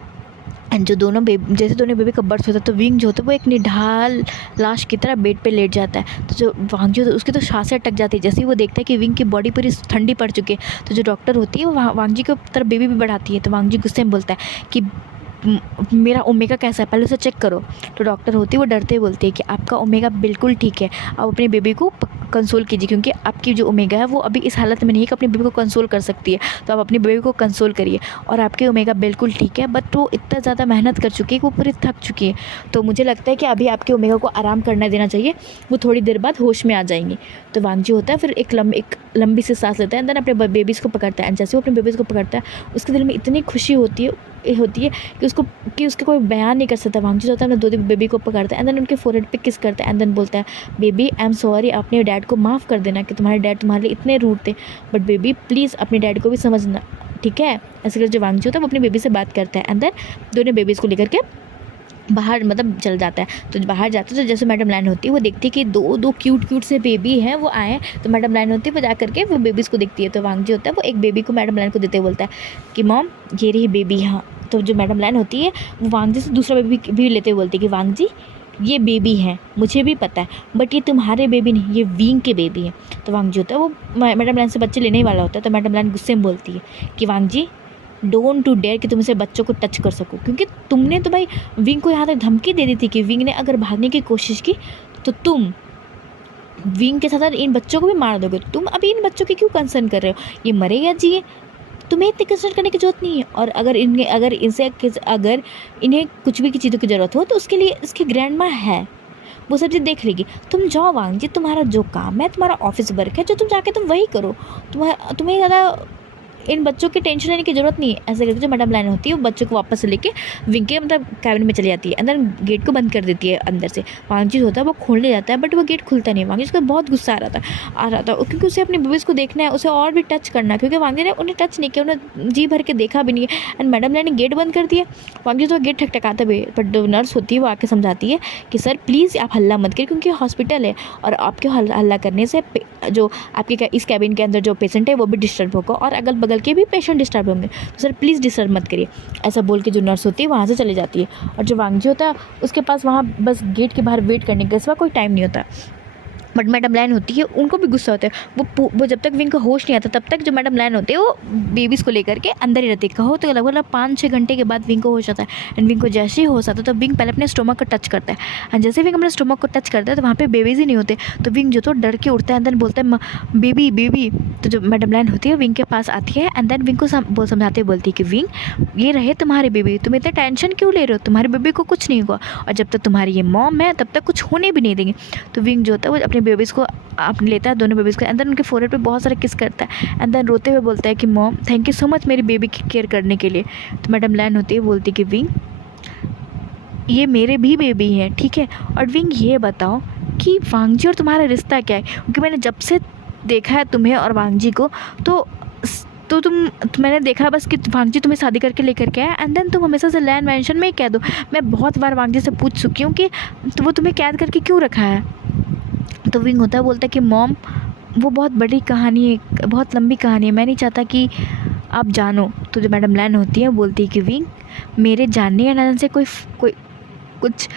एंड जो दोनों बेबी का बर्थ होता है तो विंग जो होता है वो एक निढाल लाश की तरह बेड पे लेट जाता है। तो जो वांगजी होता है उसकी तो सांसें अटक जाती है जैसे ही वो देखता है कि विंग की बॉडी पूरी ठंडी पड़ चुकी है। तो जो डॉक्टर होती है वो वांगजी की तरफ बेबी भी बढ़ाती है। तो वांगजी गुस्से में बोलता है कि मेरा ओमेगा कैसा है पहले उसे चेक करो। तो डॉक्टर होती है वो डरते बोलती है कि आपका ओमेगा बिल्कुल ठीक है, आप अपने बेबी को कंसोल कीजिए क्योंकि आपकी जो ओमेगा है वो अभी इस हालत में नहीं है कि अपने बेबी को कंसोल कर सकती है। तो आप अपनी बेबी को कंसोल करिए और आपकी ओमेगा बिल्कुल ठीक है, बट वो इतना ज़्यादा मेहनत कर चुकी है कि वो पूरी थक चुकी है। तो मुझे लगता है कि अभी आपके ओमेगा को आराम करना देना चाहिए, वो थोड़ी देर बाद होश में आ जाएंगी। तो वांगजी होता है फिर एक लंबी सी सांस लेता है, देन अपने बेबीज़ को पकड़ता है एंड जैसे वो अपने बेबीज़ को पकड़ता है उसके दिल में इतनी खुशी होती है कि उसके कोई बयान नहीं कर सकता। वांगजी होता है अपने 2 बेबी को पकड़ता है एंड देन उनके फोरहेड पे किस करता है एंड देन बोलता है बेबी आई एम सॉरी, अपने डैड को माफ़ कर देना कि तुम्हारे डैड तुम्हारे लिए इतने रूड थे, बट बेबी प्लीज़ अपने डैड को भी समझना, ठीक है। ऐसे कर जो वांगजी होता है वो अपनी बेबी से बात करता है एंड देन दोनों बेबीज़ को लेकर के बाहर चल जाता है। तो बाहर जाते तो जैसे मैडम लाइन होती है वो देखती है कि दो क्यूट से बेबी हैं वो आए। तो मैडम लाइन होती है वो जा करके वो बेबीज़ को देखती है। तो वांगजी होता है वो एक बेबी को मैडम लाइन को देते बोलता है कि मॉम ये रही बेबी। हाँ, तो जो मैडम लाइन होती है वो वांगजी से दूसरा बेबी भी लेते हुए बोलती है कि वांगजी ये बेबी हैं, मुझे भी पता है, बट ये तुम्हारे बेबी नहीं, ये विंग के बेबी हैं। तो वांगजी होता है वो मैडम लाइन से बच्चे लेने वाला होता है। तो मैडम लाइन गुस्से में बोलती है कि वांगजी डोंट टू डेयर कि तुम इसे बच्चों को टच कर सको, क्योंकि तुमने तो भाई विंग को यहाँ तक धमकी दे दी थी कि विंग ने अगर भागने की कोशिश की तो तुम विंग के साथ इन बच्चों को भी मार दोगे। तुम अभी इन बच्चों की क्यों कंसर्न कर रहे हो, ये मरे या जिए, तुम्हें इतनी कंसर्न करने की जरूरत नहीं है। और अगर इन्हें कुछ भी की चीज़ों की ज़रूरत हो तो उसके लिए इसकी ग्रैंड माँ है, वो सब चीज़ देख लेगी। तुम जाओ वांगजी, तुम्हारा जो काम है, तुम्हारा ऑफिस वर्क है, जो तुम जाके तुम वही करो, तुम्हें ज़्यादा इन बच्चों की टेंशन लेने की जरूरत नहीं है। ऐसे करके जो मैडम लाइन होती है वो बच्चों को वापस से लेके विंग के कैबिन में चली जाती है, अंदर गेट को बंद कर देती है अंदर से। वांगजी होता है वो खोलने जाता है बट वो गेट खुलता नहीं है। वांगजी को बहुत गुस्सा आ रहा था क्योंकि उसे अपनी बेबीज़ को देखना है, उसे और भी टच करना है, क्योंकि वांगजी ने उन्हें टच नहीं किया, उन्हें जी भर के देखा भी नहीं है। एंड मैडम लाइन ने गेट बंद कर दिया। वांगजी तो गेट ठकठकाता भी, बट जो नर्स होती है वो आके समझाती है कि सर प्लीज़ आप हल्ला मत करिए क्योंकि हॉस्पिटल है और आपके हल्ला करने से जो आपके इस कैबिन के अंदर जो पेशेंट है वो भी डिस्टर्ब होगा और अगल बगल के भी पेशेंट डिस्टर्ब होंगे, तो सर प्लीज़ डिस्टर्ब मत करिए। ऐसा बोल के जो नर्स होती है वहाँ से चली जाती है और जो वांगजी होता है उसके पास वहाँ बस गेट के बाहर वेट करने का सिवा कोई टाइम नहीं होता। बट मैडम लाइन होती है उनको भी गुस्सा होता है, वो जब तक विंग का होश नहीं आता तब तक जो मैडम लाइन होती है वो बेबीज़ को लेकर के अंदर ही रहती है। कहो तो लगभग 5-6 घंटे के बाद विंग को होश आता है। एंड विंग को जैसे ही होश आता है तो विंग पहले अपने स्टोमक को टच करता है एंड जैसे विंग अपने स्टोमक को टच करता है तो वहाँ पे बेबीज़ ही नहीं होते। तो विंग जो तो डर के उठता है एंड देन बोलता है बेबी। तो जो मैडम लाइन होती है विंग के पास आती है एंड देन विंग को समझाते बोलती है कि विंग ये रहे तुम्हारे बेबी, तुम इतना टेंशन क्यों ले रहे हो, तुम्हारे बेबी को कुछ नहीं हुआ और जब तक तुम्हारी ये मॉम है तब तक कुछ होने भी नहीं देंगे। तो विंग जो होता है वो अपने बेबीज़ को अपने लेता है, दोनों बेबीज़ को, एंड देन उनके फोरहेड पे बहुत सारा किस करता है एंड देन रोते हुए बोलता है कि mom thank you so much मेरी बेबी की केयर करने के लिए। तो मैडम लाइन होती है बोलती कि विंग ये मेरे भी बेबी हैं, ठीक है। और विंग ये बताओ कि वांगजी और तुम्हारा रिश्ता क्या है, क्योंकि मैंने जब से देखा है तुम्हें और वांगजी को तो मैंने देखा बस कि वांगजी तुम्हें शादी करके लेकर के आया, एंड देन तुम हमेशा से लैंड मेंशन में ही कह दो। मैं बहुत बार वांगजी से पूछ चुकी हूँ कि वो तुम्हें कैद करके क्यों रखा है। तो विंग होता है बोलता है कि मॉम वो बहुत बड़ी कहानी है, बहुत लंबी कहानी है, मैं नहीं चाहता कि आप जानो। तो जो मैडम लैन होती है बोलती है कि विंग मेरे जानने या ना से कोई कुछ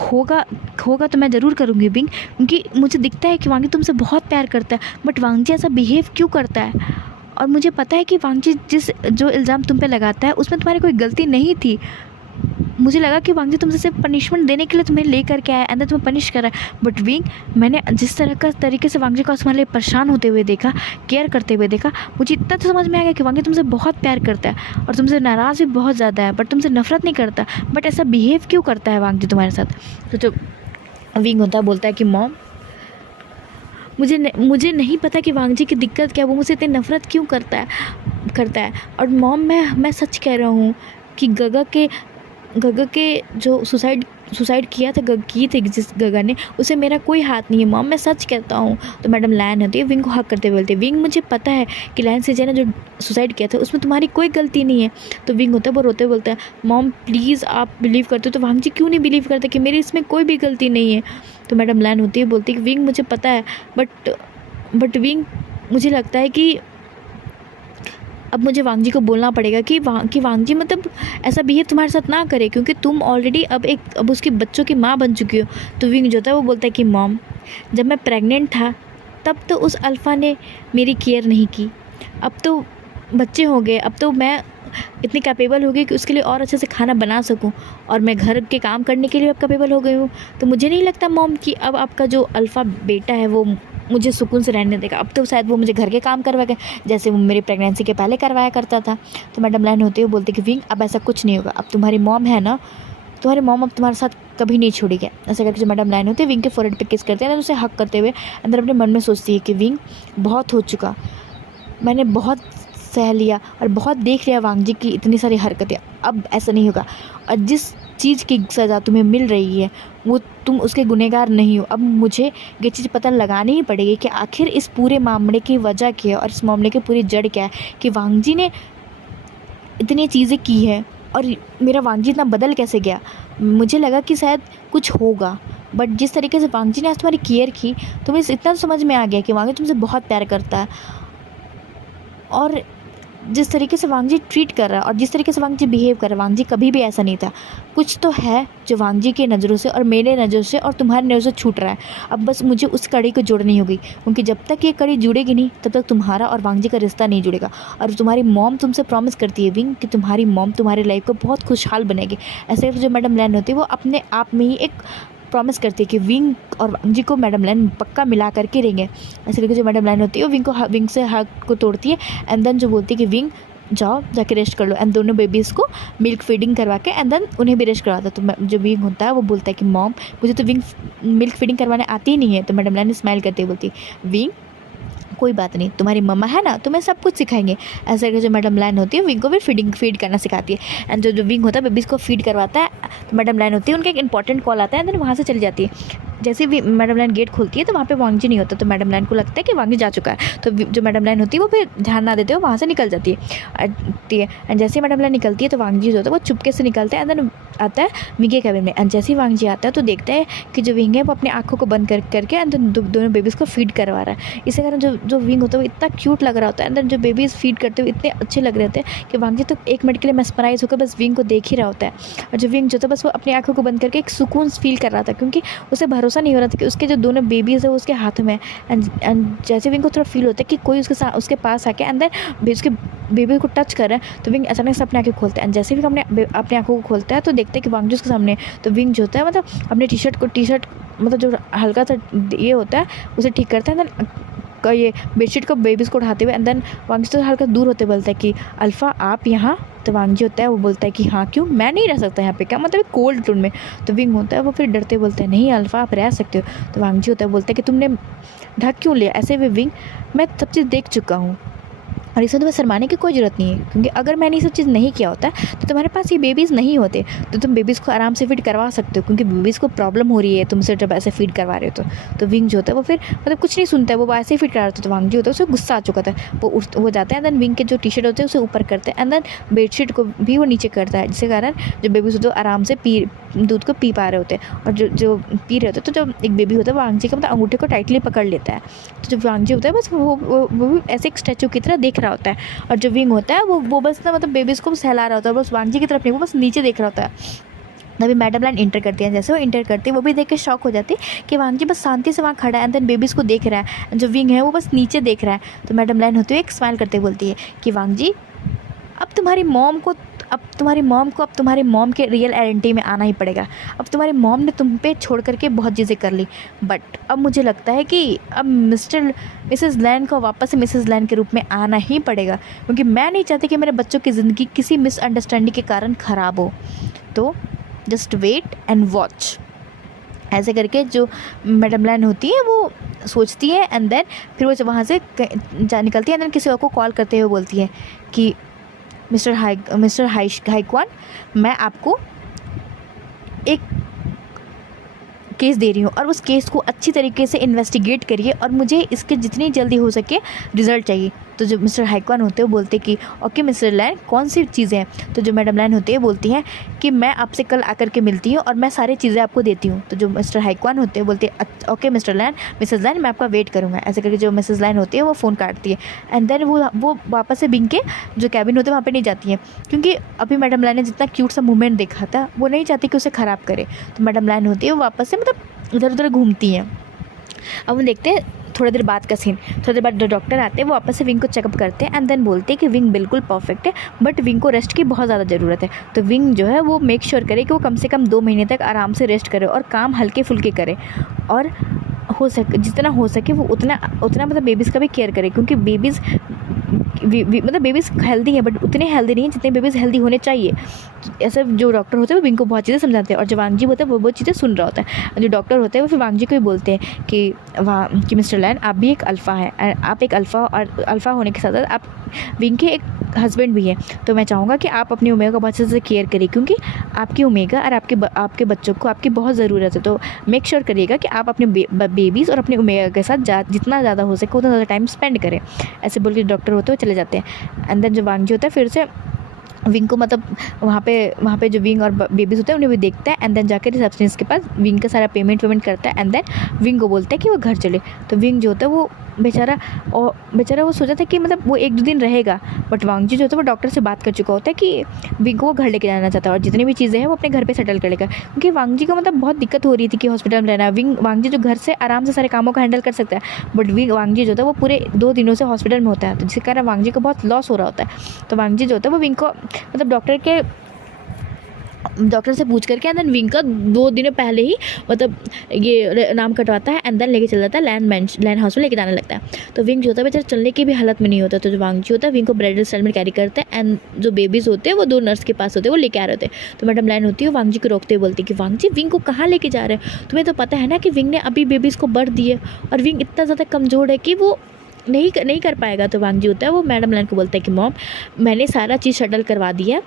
होगा तो मैं ज़रूर करूँगी विंग, क्योंकि मुझे दिखता है कि वांगजी तुमसे बहुत प्यार करता है, बट वांगजी ऐसा बिहेव क्यों करता है। और मुझे पता है कि वांगजी जो इल्ज़ाम तुम पे लगाता है उसमें तुम्हारी कोई गलती नहीं थी। मुझे लगा कि वांगजी तुमसे सिर्फ पनिशमेंट देने के लिए तुम्हें ले करके आया, एंड तुम्हें पनिश कर रहा है। बट विंग मैंने जिस तरीके से वांगजी को तुम्हारे लिए परेशान होते हुए देखा, केयर करते हुए देखा, मुझे इतना तो समझ में आ गया कि वांगजी तुमसे बहुत प्यार करता है और तुमसे नाराज़ भी बहुत ज़्यादा है, बट तुमसे नफरत नहीं करता। बट ऐसा बिहेव क्यों करता है वांगजी तुम्हारे साथ। तो जो विंग होता है बोलता है कि मॉम मुझे नहीं पता कि वांगजी की दिक्कत क्या है, वो मुझसे इतनी नफरत क्यों करता है। और मॉम मैं सच कह रहा हूँ कि गगा के जो सुसाइड किया था की थी जिस गगा ने, उसे मेरा कोई हाथ नहीं है मॉम, मैं सच कहता हूँ। तो मैडम लैन होती है विंग को हक करते बोलती है विंग मुझे पता है कि लैन से ने जो सुसाइड किया था उसमें तुम्हारी कोई गलती नहीं है। तो विंग होता है वो रोते बोलता है मॉम प्लीज़ आप बिलीव करते हो तो वांगजी क्यों नहीं बिलीव करते कि मेरी इसमें कोई भी गलती नहीं है। तो मैडम लैन होती है बोलती है कि विंग मुझे पता है बट विंग मुझे लगता है कि अब मुझे वांगजी को बोलना पड़ेगा कि वांगजी मतलब ऐसा बिहेव तुम्हारे साथ ना करे, क्योंकि तुम ऑलरेडी अब उसके बच्चों की माँ बन चुकी हो। तो विंग जो था वो बोलता है कि मॉम जब मैं प्रेग्नेंट था तब तो उस अल्फ़ा ने मेरी केयर नहीं की, अब तो बच्चे हो गए, अब तो मैं इतनी कैपेबल हो गई कि उसके लिए और अच्छे से खाना बना सकूं, और मैं घर के काम करने के लिए अब कैपेबल हो गई हूँ। तो मुझे नहीं लगता मॉम कि अब आपका जो अल्फ़ा बेटा है वो मुझे सुकून से रहने देगा। अब तो शायद वो मुझे घर के काम करवाएगा जैसे वो मेरी प्रेगनेंसी के पहले करवाया करता था। तो मैडम लाइन होती है बोलती कि विंग अब ऐसा कुछ नहीं होगा, अब तुम्हारी मॉम है ना, तुम्हारी मॉम अब तुम्हारे साथ कभी नहीं छोड़ेगी। ऐसा करके जो मैडम लाइन होती है विंग के फोरहेड पे किस करते हैं, उसे हक करते हुए अंदर अपने मन में सोचती है कि विंग बहुत हो चुका, मैंने बहुत सह लिया और बहुत देख लिया वांगजी की इतनी सारी हरकतें, अब ऐसा नहीं होगा। और जिस चीज़ की सज़ा तुम्हें मिल रही है वो तुम उसके गुनहगार नहीं हो। अब मुझे ये चीज़ पता लगानी ही पड़ेगी कि आखिर इस पूरे मामले की वजह क्या है और इस मामले की पूरी जड़ क्या है, कि वांगजी ने इतनी चीज़ें की है और मेरा वांगजी इतना बदल कैसे गया। मुझे लगा कि शायद कुछ होगा, बट जिस तरीके से वांगजी ने आज तुम्हारी केयर की तो मुझे इतना समझ में आ गया कि वांगजी तुमसे बहुत प्यार करता है। और जिस तरीके से वांगजी ट्रीट कर रहा है और जिस तरीके से वांगजी बिहेव कर रहा है, वांगजी कभी भी ऐसा नहीं था। कुछ तो है जो वांगजी की नज़रों से और मेरे नज़रों से और तुम्हारी नज़रों से छूट रहा है। अब बस मुझे उस कड़ी को जोड़नी होगी, क्योंकि जब तक ये कड़ी जुड़ेगी नहीं तब तक तुम्हारा और वांगजी का रिश्ता नहीं जुड़ेगा। और तुम्हारी मॉम तुमसे प्रॉमिस करती है विंग कि तुम्हारी मॉम तुम्हारी लाइफ को बहुत खुशहाल बनेगी। ऐसे जो मैडम लैन होती है वो अपने आप में ही एक प्रॉमिस करती है कि विंग और वांगजी को मैडम लाइन पक्का मिला करके रहेंगे। ऐसे करके जो मैडम लाइन होती है वो विंग से हक को तोड़ती है, एंड देन जो बोलती है कि विंग जाओ जाके रेस्ट कर लो, एंड दोनों बेबीज़ को मिल्क फीडिंग करवा के एंड देन उन्हें भी रेस्ट करवाता है। तो जो विंग होता है वो बोलता है कि मॉम मुझे तो विंग मिल्क फीडिंग करवाने आती ही नहीं है। तो मैडम लाइन स्माइल करते बोलती विंग कोई बात नहीं, तुम्हारी मम्मा है ना, तुम्हें सब कुछ सिखाएंगे। ऐसे करके जो मैडम लाइन होती है विंग को भी फीड करना सिखाती है। एंड जो विंग होता है बेबीज़ को फीड करवाता है, तो मैडम लाइन होती है उनका एक इंपॉर्टेंट कॉल आता है, एंड देन वहाँ से चली जाती है। जैसे भी मैडम लाइन गेट खोलती है तो वहाँ पे वांगजी नहीं होता, तो मैडम लाइन को लगता है कि वांगजी जा चुका है। तो जो मैडम लाइन होती है वो फिर ध्यान ना देते हुए वहाँ से निकल जाती है। एंड जैसे ही मैडम लाइन निकलती है तो वांगजी जो होता है वो चुपके से निकलता है, एंड देन आता है विंग के कैबिन में। एंड जैसे ही वांगजी आता है तो देखता है कि जो विंग है वो अपनी आँखों को बंद करके एंड दोनों बेबीज़ को फीड करवा रहा है। इसी कारण जो विंग होता है वो इतना क्यूट लग रहा होता है, एंड देन जो बेबीज़ फीड करते हुए इतने अच्छे लग रहे थे कि वांगजी तो एक मिनट के लिए मेस्मराइज होकर बस विंग को देख ही रहा होता है। और जो विंग जो था बस वो अपनी आँखों को बंद करके एक सुकून फील कर रहा था, क्योंकि उसे भरोसा नहीं हो रहा था कि उसके जो दोनों बेबीज़ है वो उसके हाथ में। एंड जैसे विंग को थोड़ा फील होता है कि कोई उसके पास आके अंदर उसके बेबी को टच कर रहा है, तो विंग अचानक से अपनी आँखें खोलता है। एंड जैसे विंग अपनी आँखों को खोलता है तो देखते हैं कि वांगजी उसके सामने। तो विंग जो होता है मतलब अपने टी शर्ट मतलब जो हल्का सा ये होता है उसे ठीक करता है, देन ये बेडशीट को बेबीज़ को उठाते हुए एंड देन वांगजी से हल्का दूर होते बोलता है कि अल्फ़ा आप यहाँ। तो वांगजी होता है वो बोलता है कि हाँ क्यों, मैं नहीं रह सकता यहाँ पे, क्या मतलब कोल्ड टोन में। तो विंग होता है वो फिर डरते बोलता है नहीं अल्फ़ा आप रह सकते हो। तो वांगजी होता है बोलता है कि तुमने ढक क्यों लिया। ऐसे भी विंग मैं सब चीज़ देख चुका हूँ, और इसमें तुम्हें शर्माने की कोई ज़रूरत नहीं है, क्योंकि अगर मैंने ये सब चीज़ नहीं किया होता तो तुम्हारे पास ये बेबीज़ नहीं होते, तो तुम बेबीज़ को आराम से फीड करवा सकते हो, क्योंकि बेबीज़ को प्रॉब्लम हो रही है तुमसे जब ऐसे फीड करवा रहे हो। तो विंग जो होता है वो फिर मतलब कुछ नहीं सुनता है, वो ऐसे ही फीड करा रहा था। तो वांग जी होता है उसे गुस्सा आ चुका था, वो जाते हैं, देन विंग के जो टी शर्ट होते हैं उसे ऊपर करते हैं, एंड देन बेडशीट को भी वो नीचे करता है, जिसके कारण जो बेबीज़ होते हैं आराम से दूध को पी पा रहे होते हैं। और जो पी रहे होते हैं, तो जो एक बेबी होता है वांग जी का मतलब अंगूठे को टाइटली पकड़ लेता है। तो जो वांग जी होता है बस वो भी ऐसे एक स्टैचू की तरह देख रहा होता है, और जो विंग होता है वो बस ना मतलब बेबीज़ को सहला रहा होता है, बस वांग जी की तरफ नहीं, वो बस नीचे देख रहा होता है। तभी मैडम लाइन इंटर करती हैं, जैसे वो इंटर करती है वो भी देख के शॉक हो जाती है कि वांग जी बस शांति से वहाँ खड़ा है, एंड देन बेबीज़ को देख रहा है, जो विंग है वो बस नीचे देख रहा है। तो मैडम लाइन होती हुई एक स्माइल करते बोलती है कि वांग जी अब तुम्हारी मॉम को अब तुम्हारी मॉम के रियल आइडेंटिटी में आना ही पड़ेगा। अब तुम्हारी मॉम ने तुम पे छोड़ करके बहुत चीज़ें कर ली, बट अब मुझे लगता है कि अब मिसेस लैन को वापस से मिसेस लैन के रूप में आना ही पड़ेगा, क्योंकि मैं नहीं चाहती कि मेरे बच्चों की ज़िंदगी किसी मिसअंडरस्टैंडिंग के कारण ख़राब हो। तो जस्ट वेट एंड वॉच, ऐसे करके जो मैडम लैन होती है वो सोचती है, एंड देन फिर वो वहाँ से निकलती है, एंड देन किसी और को कॉल करते हुए बोलती है कि मिस्टर हाईक्वान, मैं आपको एक केस दे रही हूँ, और उस केस को अच्छी तरीके से इन्वेस्टिगेट करिए, और मुझे इसके जितनी जल्दी हो सके रिज़ल्ट चाहिए। तो जो मिस्टर हाईक्वान होते हैं वो बोलते कि ओके मिस्टर लैन, कौन सी चीज़ें हैं? तो जो मैडम लैन होती है बोलती हैं कि मैं आपसे कल आकर के मिलती हूँ और मैं सारी चीज़ें आपको देती हूँ। तो जो मिस्टर हाईक्वान होते हैं बोलते हैं ओके मिस्टर लैन, मिसेस लैन मैं आपका वेट करूँगा। ऐसे करके जो मिसेस लैन होती है वो फ़ोन काटती है, एंड देन वो वापस से विंग के जो कैबिन होते हैं वहाँ पर नहीं जाती हैं, क्योंकि अभी मैडम लैन ने जितना क्यूट सा मूवमेंट देखा था वो नहीं चाहती कि उसे ख़राब करे। तो मैडम लैन होती है वो वापस से मतलब इधर उधर घूमती हैं। अब हम देखते हैं थोड़ी देर बाद का सीन। थोड़ी देर बाद जो डॉक्टर आते हैं वो वापस से विंग को चेकअप करते हैं, एंड देन बोलते हैं कि विंग बिल्कुल परफेक्ट है, बट विंग को रेस्ट की बहुत ज़्यादा ज़रूरत है। तो विंग जो है वो मेक श्योर करे कि वो कम से कम 2 महीने तक आराम से रेस्ट करे और काम हल्के फुल्के करे, और जितना हो सके वो उतना मतलब बेबीज़ का भी केयर करे, क्योंकि बेबीज़ मतलब बेबीज़ हेल्दी है, बट उतने हेल्दी नहीं है जितने बेबीज़ हेल्दी होने चाहिए। ऐसे जो डॉक्टर होते हैं वो विंग को बहुत चीज़ें समझाते हैं, और जो वांग जी होता है वो चीज़ें सुन रहा होता है। जो डॉक्टर होते हैं वो फिर वांग जी को भी बोलते हैं कि मिस्टर लैन आप भी एक अल्फ़ा है, आप एक अल्फ़ा, और अल्फ़ा होने के साथ साथ आप विंग के एक हस्बैंड भी हैं। तो मैं चाहूँगा कि आप अपनी ओमेगा का बहुत अच्छे से केयर करिए, क्योंकि आपकी ओमेगा और आपके बच्चों को आपकी बहुत ज़रूरत है। तो मेक श्योर करिएगा कि आप अपने बेबीज़ और अपने ओमेगा के साथ जितना ज़्यादा हो सके उतना ज़्यादा टाइम स्पेंड करें। ऐसे बोल के डॉक्टर होते हुए चले जाते हैं। एंड देन जो वांग जी होता है फिर से विंग को मतलब वहाँ पे जो विंग और बेबीज़ होते हैं उन्हें भी देखता है, एंड देन जाकर रिसेप्शनिस्ट के पास विंग का सारा पेमेंट करता है, एंड देन विंग को बोलता है कि वो घर चले। तो विंग जो होता है वो बेचारा वो सोचा था कि मतलब वो 1-2 दिन रहेगा, बट वांग जी जो होता है वो डॉक्टर से बात कर चुका होता है कि विंग को वो घर लेके जाना चाहता है, और जितनी भी चीज़ें हैं वो अपने घर पे सेटल कर लेगा, क्योंकि वांग जी को मतलब बहुत दिक्कत हो रही थी कि हॉस्पिटल में रहना। वांग जी जो घर से आराम से सारे कामों का हैंडल कर सकता है, बट वांग जी जो होता है वो पूरे 2 दिनों से हॉस्पिटल में होता है, तो जिसके कारण वांग जी को बहुत लॉस हो रहा होता है। तो वांग जी जो होता है वो विंग को मतलब डॉक्टर से पूछ करके, एंड देन विंग का 2 दिन पहले ही मतलब ये नाम कटवाता है, एंड देन लेके चल जाता है लैन हाउस में लेके जाने लगता है। तो विंग जो होता है बेचारा चलने की भी हालत में नहीं होता। तो जो वांग जी होता है विंग को ब्राइडल स्टाइल में कैरी करता है, एंड जो बेबीज़ होते हैं वो 2 नर्स के पास होते हैं, वो लेके आ रहे होते हैं। तो मैडम लैन होती है वांग जी को रोकते हुए बोलती है कि वांग जी विंग को कहाँ लेके जा रहे हैं? तुम्हें तो पता है ना कि विंग ने अभी बेबीज़ को बर्थ दी है, और विंग इतना ज़्यादा कमज़ोर है कि वो नहीं कर पाएगा। तो वांग जी होता है वो मैडम लैन को बोलता है कि मॉम मैंने सारा चीज़ शटल करवा दी है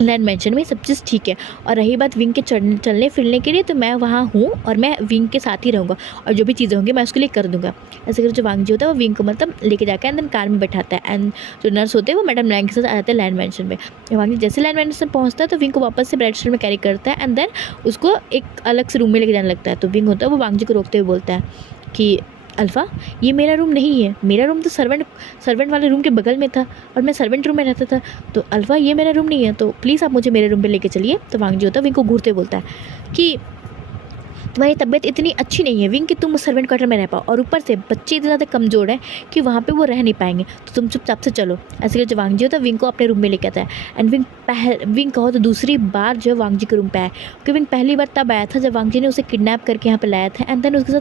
लैन मेंशन में, सब चीज़ ठीक है, और रही बात विंग के चलने फिरने के लिए, तो मैं वहाँ हूँ और मैं विंग के साथ ही रहूँगा, और जो भी चीज़ें होंगी मैं उसके लिए कर दूँगा। ऐसे करके जो वांग जी होता है वो विंग को मतलब लेके जाकर एंड देन कार में बैठाता है, एंड जो नर्स होते हैं वो मैडम लैन के साथ आ जाते हैं लैन मेंशन में। वांग जी जैसे लैन मेंशन पहुँचता है तो विंग को वापस से ब्राइड स्टाइल में कैरी करता है, एंड देन उसको एक अलग से रूम में लेके जाने लगता है। तो विंग होता है वो वांग जी को रोकते हुए बोलता है कि अल्फ़ा ये मेरा रूम नहीं है, मेरा रूम तो सर्वेंट वाले रूम के बगल में था, और मैं सर्वेंट रूम में रहता था। तो अल्फ़ा ये मेरा रूम नहीं है, तो प्लीज़ आप मुझे मेरे रूम पे लेके चलिए। तो वांग जी होता है विंग को घूरते बोलता है कि तुम्हारी तबीयत इतनी अच्छी नहीं है विंग कि तुम उस सर्वेंट क्वार्टर में रह पाओ, और ऊपर से बच्चे इतने ज़्यादा कमज़ोर हैं कि वहाँ पे वो रह नहीं पाएंगे, तो तुम चुपचाप से चलो। ऐसे जो वांग जी होता है विंग को अपने रूम में लेके आता है, एंड विंग कहो तो दूसरी बार जो है वांग जी के रूम पे आया, क्योंकि विंग पहली बार तब आया था जब वांग जी ने उसे किडनैप करके यहाँ पर लाया था, एंड देन उसके साथ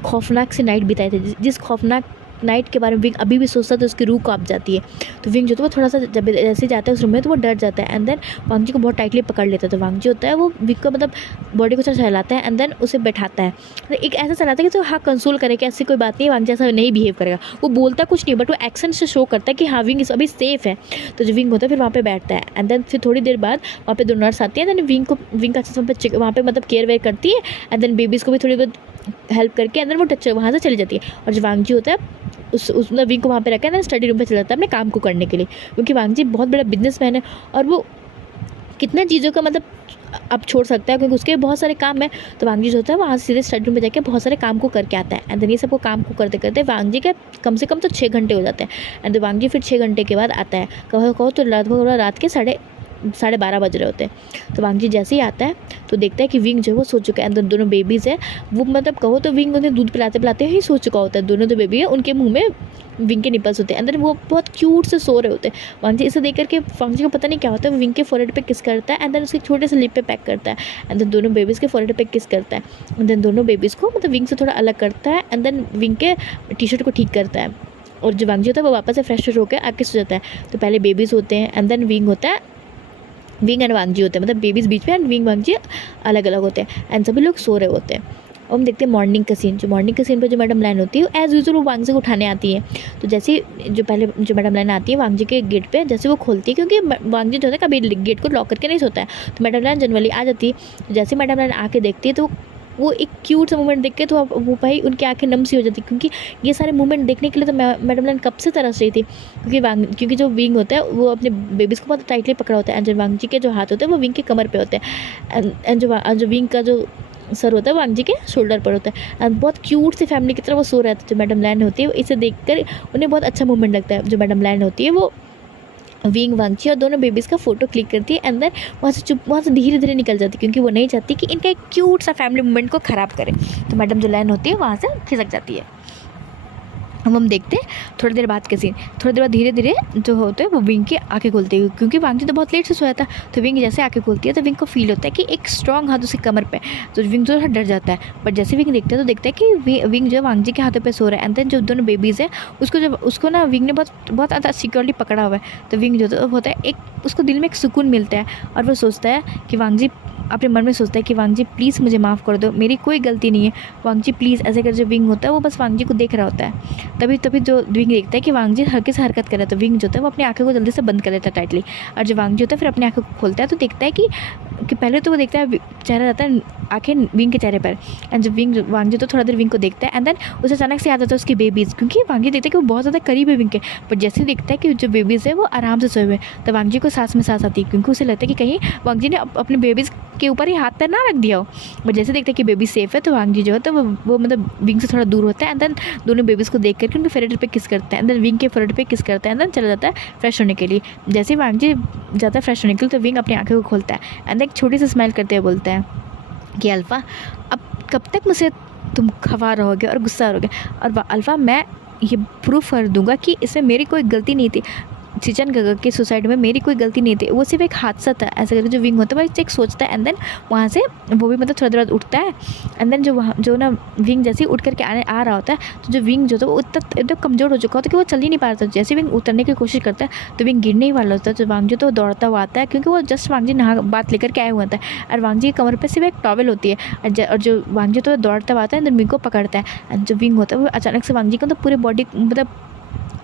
खौफनाक से नाइट बिताए थे। जिस खौफनाक नाइट के बारे में विंग अभी भी सोचता है तो उसकी रूह काँप जाती है। तो विंग जो है वो थोड़ा सा जब जैसे जाता है उस रूम में तो वो डर जाता है एंड देन वांग जी को बहुत टाइटली पकड़ लेता है। तो वांग जी होता है वो विंग को मतलब बॉडी को थोड़ा सहलाता है एंड देन उसे बैठाता है, तो एक ऐसा सहलाता है कि तो हाँ कंसोल करे कि ऐसी कोई बात नहीं, वांग जी ऐसा नहीं बिहेव करेगा। वो बोलता कुछ नहीं बट वो एक्शन से शो करता है कि हाँ विंग अभी सेफ है। तो जो विंग होता है फिर वहाँ पे बैठता है एंड देन फिर थोड़ी देर बाद वहाँ पे 2 नर्स आती है एंड देन विंग का अच्छे से वहाँ पे मतलब केयर वेयर करती है एंड देन बेबीज़ को भी थोड़ी बहुत हेल्प करके एंड देन वो वहाँ से चली जाती है। और जो वांग जी होता है उस मतलब विंग को वहाँ पे रखा है स्टडी रूम पे चला जाता है अपने काम को करने के लिए, क्योंकि वांग जी बहुत बड़ा बिजनेसमैन है और वो कितना चीज़ों का मतलब अब छोड़ सकता है क्योंकि उसके बहुत सारे काम है। तो वांग जी जो होता है वहाँ से सीधे स्टडी रूम में जाके बहुत सारे काम को करके आता है एंड देन ये सबको काम को करते करते वांग जी के कम से कम तो 6 घंटे हो जाते हैं एंड वांग जी फिर 6 घंटे के बाद आता है। कहो तो लगभग रात के 12:30 बज रहे होते हैं। तो वांग जी जैसे ही आता है तो देखता है कि विंग जो है वो सो चुका है, अंदर दोनों बेबीज़ है वो मतलब कहो तो विंग उन्हें दूध पिलाते पिलाते ही सो चुका होता है। दोनों जो बेबी है उनके मुंह में विंग के निपल्स होते हैं, अंदर वो बहुत क्यूट से सो रहे होते हैं। वांग जी इसे देख करके वांग जी को पता नहीं क्या होता है, वो विंग के फोरहेड पे किस करता है एंड देन उसके छोटे से लिप पे पैक करता है एंड देन दोनों बेबीज़ के फोरहेड पे किस करता है एंड देन दोनों बेबीज़ को मतलब विंग से थोड़ा अलग करता है एंड देन विंग के टी-शर्ट को ठीक करता है। और जो वांग जी होता है वो वापस से फ्रेश होकर आके सो जाता है। तो पहले बेबीज़ होते हैं एंड देन विंग होता है, विंग एंड वांग जी होते हैं मतलब बेबीज़ बीच में एंड विंग वांग जी अलग अलग होते हैं एंड सभी लोग सो रहे होते हैं। और हम देखते हैं मॉर्निंग का सीन। जो मॉर्निंग के सीन पे जो मैडम लाइन होती है एज़ यूजुअल वो वांग जी को उठाने आती है। तो जैसे जो मैडम लाइन आती है वांग जी के गेट पे जैसे वो खोलती है, क्योंकि वांग जी जो है कभी गेट को लॉक करके नहीं सोता है, तो मैडम लाइन जनरली आ जाती है। जैसे मैडम लाइन आके देखती है तो वो एक क्यूट सा मूवमेंट देख के तो वो भाई उनकी आंखें नम सी हो जाती, क्योंकि ये सारे मूवमेंट देखने के लिए तो मैडम लाइन कब से तरस रही थी। क्योंकि जो विंग होता है वो अपने बेबीज़ को बहुत टाइटली पकड़ा होता है एंड जो वांग जी के जो हाथ होते हैं वो विंग के कमर पे होते हैं एंड जो विंग का जो सर होता है वांग जी के शोल्डर पर होता है एंड बहुत क्यूट सी फैमिली की तरह वो सो रहा था। जो मैडम लाइन होती है इसे देखकर उन्हें बहुत अच्छा मूवमेंट लगता है। जो मैडम लाइन होती है वो विंग वांग जी और दोनों बेबीज़ का फोटो क्लिक करती है एंड देन वहाँ से धीरे धीरे निकल जाती है, क्योंकि वो नहीं चाहती कि इनका एक क्यूट सा फैमिली मोमेंट को ख़राब करे। तो मैडम जो लाइन होती है वहाँ से खिसक जाती है। हम देखते हैं थोड़ी देर बाद के सीन। थोड़ी देर बाद धीरे धीरे जो होते हैं वो विंग की आंखें खुलती है, क्योंकि वांग जी तो बहुत लेट से सोया था। तो विंग जैसे आंखें खुलती है तो विंग को फील होता है कि एक स्ट्रॉन्ग हाथ उसकी कमर पे, तो विंग जो है डर जाता है। बट जैसे विंग देखता है तो देखता है कि विंग जो है वांग जी के हाथों पे सो रहा है एंड देन जो दोनों बेबीज़ है उसको ना विंग ने बहुत ज़्यादा सिक्योरली पकड़ा हुआ है। तो विंग जो होता है एक उसको दिल में एक सुकून मिलता है और वो सोचता है कि वांग जी अपने मन में सोचता है कि वांग जी प्लीज़ मुझे माफ़ कर दो, मेरी कोई गलती नहीं है, वांग जी प्लीज़ ऐसे कर। जो विंग होता है वो बस वांग जी को देख रहा होता है। तभी जो विंग देखता है कि वांग जी हल्के से हरकत कर रहा है, तो विंग जो होता है वो अपनी आंखों को जल्दी से बंद कर लेता है टाइटली। और जो वांग जी होता है फिर अपनी आंखों को खोलता है तो देखता है कि पहले तो वो देखता है चेहरा रहता है आंखें विंग के चेहरे पर एंड जब वांग जी तो थोड़ा देर विंग को देखता है एंड देन उसे अचानक से याद आता है उसकी बेबीज़, क्योंकि वांग जी देखता है कि वो बहुत ज़्यादा करीब है विंग के। बट जैसे ही देखता है कि जो बेबीज़ है वो आराम से सोए हुए हैं तो वांग जी को सांस में सांस आती है, क्योंकि उसे लगता है कि कहीं वांग जी ने अपने बेबीज़ के ऊपर ही हाथ पैर ना रख दिया हो। बट जैसे देखते हैं कि बेबी सेफ़ है तो वांग जी जो है तो वो मतलब विंग से थोड़ा दूर होता है एंड देन दोनों बेबीज़ को देख करके उनके फोरहेड पे किस करता है एंड देन विंग के फोरहेड पे किस करता है एंड देन चला जाता है फ्रेश होने के लिए। जैसे ही वांग जी जाता है फ्रेश होने के लिए तो विंग अपनी आंखों को खोलता है एंड एक छोटी सी स्माइल करते हुए बोलता है कि अल्फ़ा अब कब तक मुझे तुम खफा रहोगे और गुस्सा रहोगे, और अल्फ़ा मैं ये प्रूफ कर दूंगा कि इसमें मेरी कोई गलती नहीं थी, चिचन गगा की सुसाइड में मेरी कोई गलती नहीं थी, वो सिर्फ एक हादसा था। ऐसा करके जो विंग होता है वो एक सोचता है एंड देन वहाँ से वो भी मतलब थोड़ा देर बाद उठता है एंड देन जो ना विंग जैसे ही उठ करके आ रहा होता है तो जो विंग जो था वो इतना एकदम कमज़ोर हो चुका होता है कि वो चल ही नहीं पा रहा था। जैसे विंग उतरने की कोशिश करता है तो विंग गिरने ही वाला होता है। तो वांग जी तो दौड़ता हुआ आता है, क्योंकि वो जस्ट वांग जी नहा बात लेकर के आया हुआ था और वांग जी की कमर पर सिर्फ एक टॉवल होती है और जो वांग जी तो दौड़ता हुआ आता है एंड विंग को पकड़ता है। जो विंग होता है वो अचानक से वांग जी को तो पूरी बॉडी मतलब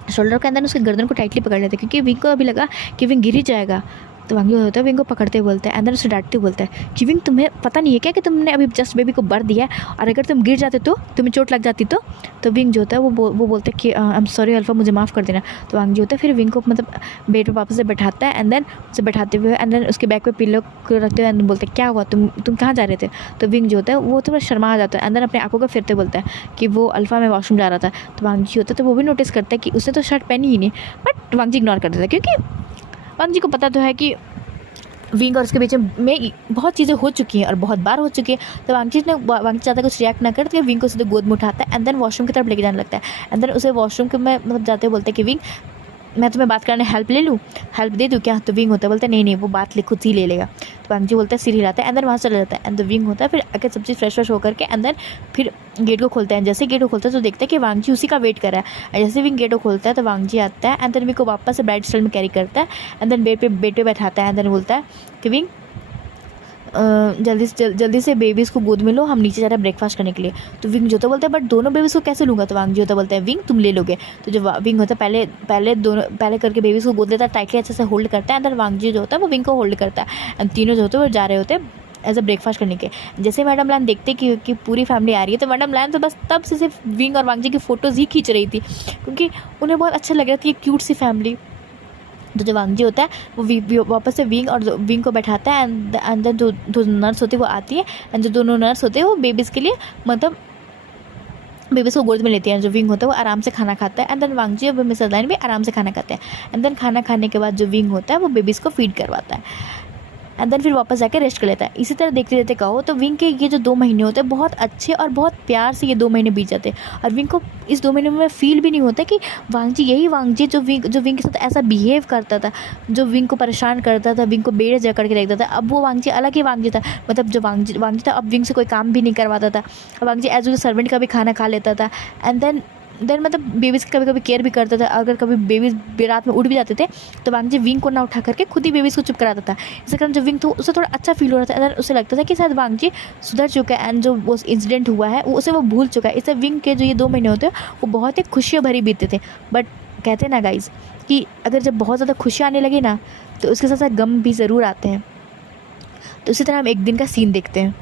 शोल्डर के अंदर उसके गर्दन को टाइटली पकड़ लेते हैं, क्योंकि विंग को अभी लगा कि विंग गिर ही जाएगा। तो वांग जी होता है विंग को पकड़ते हुए बोलता है एंड देन उसे डांटते बोलता है कि विंग तुम्हें पता नहीं है क्या कि तुमने अभी जस्ट बेबी को बर्थ दिया है और अगर तुम गिर जाते तो तुम्हें चोट लग जाती। तो विंग जो होता है वो बोलता है कि आई एम सॉरी अल्फ़ा, मुझे माफ़ कर देना। तो वांग जी होता है फिर विंग को मतलब बेड पर वापस से बैठाता है एंड देन उसे बैठाते हुए एंड देन उसके बैक पे पिलो को रखते हुए एंड बोलते हैं क्या हुआ, तुम कहाँ जा रहे थे। तो विंग जो होता है वो थोड़ा शर्मा आ जाता है एंड देन अपने आंखों को फिरते बोलता है कि वो अल्फ़ा में वॉशरूम जा रहा था। तो वांग जी होता है तो वो भी नोटिस करता है कि उसने तो शर्ट पहनी ही नहीं, बट वांग जी इग्नोर कर देता है, क्योंकि वांग जी को पता तो है कि विंग और उसके बीच में बहुत चीज़ें हो चुकी हैं और बहुत बार हो चुकी है। तो वांग जी चाहता कुछ रिएक्ट ना करते विंग को सीधे गोद में उठाता है एंड देन वॉशरूम की तरफ लेके जाने लगता है एंड देन उसे वॉशरूम के में मतलब जाते बोलते हैं कि विंग मैं तुम्हें बात करने हेल्प ले लूँ, हेल्प दे दूँ क्या? तो विंग होता है बोलता है नहीं नहीं वो बात खुद ही ले लेगा। तो वांग जी बोलता है सिर हिलाता है, अंदर वहाँ चला जाता है। एंड विंग होता है फिर आके सब चीज़ फ्रेश होकर के अंदर फिर गेट को खोलता है। जैसे गेट को खोलता है तो देखता है कि वांग जी उसी का वेट कर रहा है। जैसे विंग गेट को खोलता है तो वांग जी आता है, एंड देन विंग को वापस से ब्राइट स्टाइल में कैरी करता है, एंड देन बेड पे बैठाता है। एंड देन बोलता है कि विंग जल्दी से बेबीज़ को गोद में लो, हम नीचे जा रहे हैं ब्रेकफास्ट करने के लिए। तो विंग जो होता बोलता है बट दोनों बेबीज़ को कैसे लूँगा? तो वांग जी होता बोलता है विंग तुम ले लोगे। तो जो विंग होता है पहले करके बेबीज़ को गोद लेता है, टाइटली अच्छे से होल्ड करता है। अंदर वांग जी जो होता है वो विंग को होल्ड करता है, एंड तीनों जो होते हैं वो जा रहे होते हैं एज अ ब्रेकफास्ट करने के। जैसे मैडम लैन देखते कि पूरी फैमिली आ रही है, तो मैडम लैन तो बस तब से सिर्फ विंग और वांग जी की फ़ोटोज़ ही खींच रही थी, क्योंकि उन्हें बहुत अच्छा लग रहा था ये क्यूट सी फैमिली। तो जो वांग जी होता है वो वापस से विंग को बैठाता है, एंड देन जो नर्स होती है वो आती है, एंड जो दोनों नर्स होते हैं वो बेबीज़ के लिए मतलब बेबीज़ को गोद में लेती हैं। जो विंग होता है वो आराम से खाना खाता है, एंड देन वांग जी और मिसेस लाइन भी आराम से खाना खाते हैं। एंड देन खाना खाने के बाद जो विंग होता है वो बेबीज़ को फीड करवाता है, एंड देन फिर वापस जाकर रेस्ट कर लेता है। इसी तरह देखते देखते कहो तो विंग के ये जो 2 महीने होते हैं बहुत अच्छे और बहुत प्यार से ये 2 महीने बीत जाते हैं, और विंग को इस 2 महीने में फील भी नहीं होता कि वांग जी यही वांग जी जो विंग के साथ ऐसा बिहेव करता था, जो विंग को परेशान करता था, विंग को बेड़े जकड़ के रखता था। अब वो वांग जी अलग ही वांग जी था, मतलब जो वांग जी था अब विंग से कोई काम भी नहीं करवाता था। वांग जी एज ए सर्वेंट का भी खाना खा लेता था, एंड देन मतलब बेबीज़ की कभी कभी केयर भी करता था। अगर कभी बेबीज़ रात में उठ भी जाते थे तो वांग जी विंग को ना उठा करके खुद ही बेबीज़ को चुप कराता था। इसके कारण जो विंग था उसे थोड़ा अच्छा फील हो रहा था, उसे लगता था कि शायद वांग जी सुधर चुका है, एंड जो वो इंसिडेंट हुआ है उसे वो भूल चुका है। इससे विंग के जो ये 2 महीने होते हैं वो बहुत ही खुशियाँ भरी बीतते थे। बट कहते हैं ना गाइज़ कि अगर जब बहुत ज़्यादा खुशियाँ आने लगी ना तो उसके साथ साथ गम भी ज़रूर आते हैं। तो इसी तरह हम एक दिन का सीन देखते हैं।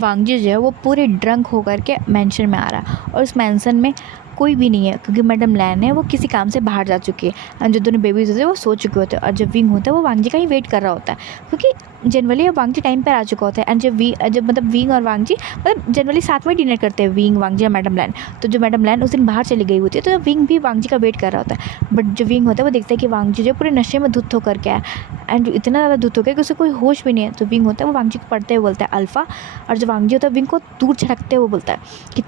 वांग जी जो है वो पूरे ड्रंक होकर के मेंशन में आ रहा है, और उस मेंशन में कोई भी नहीं है, क्योंकि मैडम लैन है वो किसी काम से बाहर जा चुकी है, और जो दोनों बेबीज़ होते हैं वो सो चुके होते हैं, और जब विंग होता है वो वांग जी का ही वेट कर रहा होता है, क्योंकि जनरली वांग जी टाइम पर आ चुका होता है। एंड जब मतलब विंग और वांग जी मतलब जनरली साथ में डिनर करते हैं, विंग वांग जी और मैडम लैन। तो जो मैडम लैन उस दिन बाहर चली गई होती है तो विंग भी वांग जी का वेट कर रहा होता है। बट जो विंग होता है वो देखता है कि वांग जी जो पूरे नशे में धुत होकर के है, एंड इतना ज़्यादा धुत हो गया कि उसे कोई होश भी नहीं है। तो विंग होता है वो वांग जी को पढ़ते हुए बोलता है अल्फ़ा, और जो वांग जी होता है विंग को दूर झटकते हुए बोलता है कि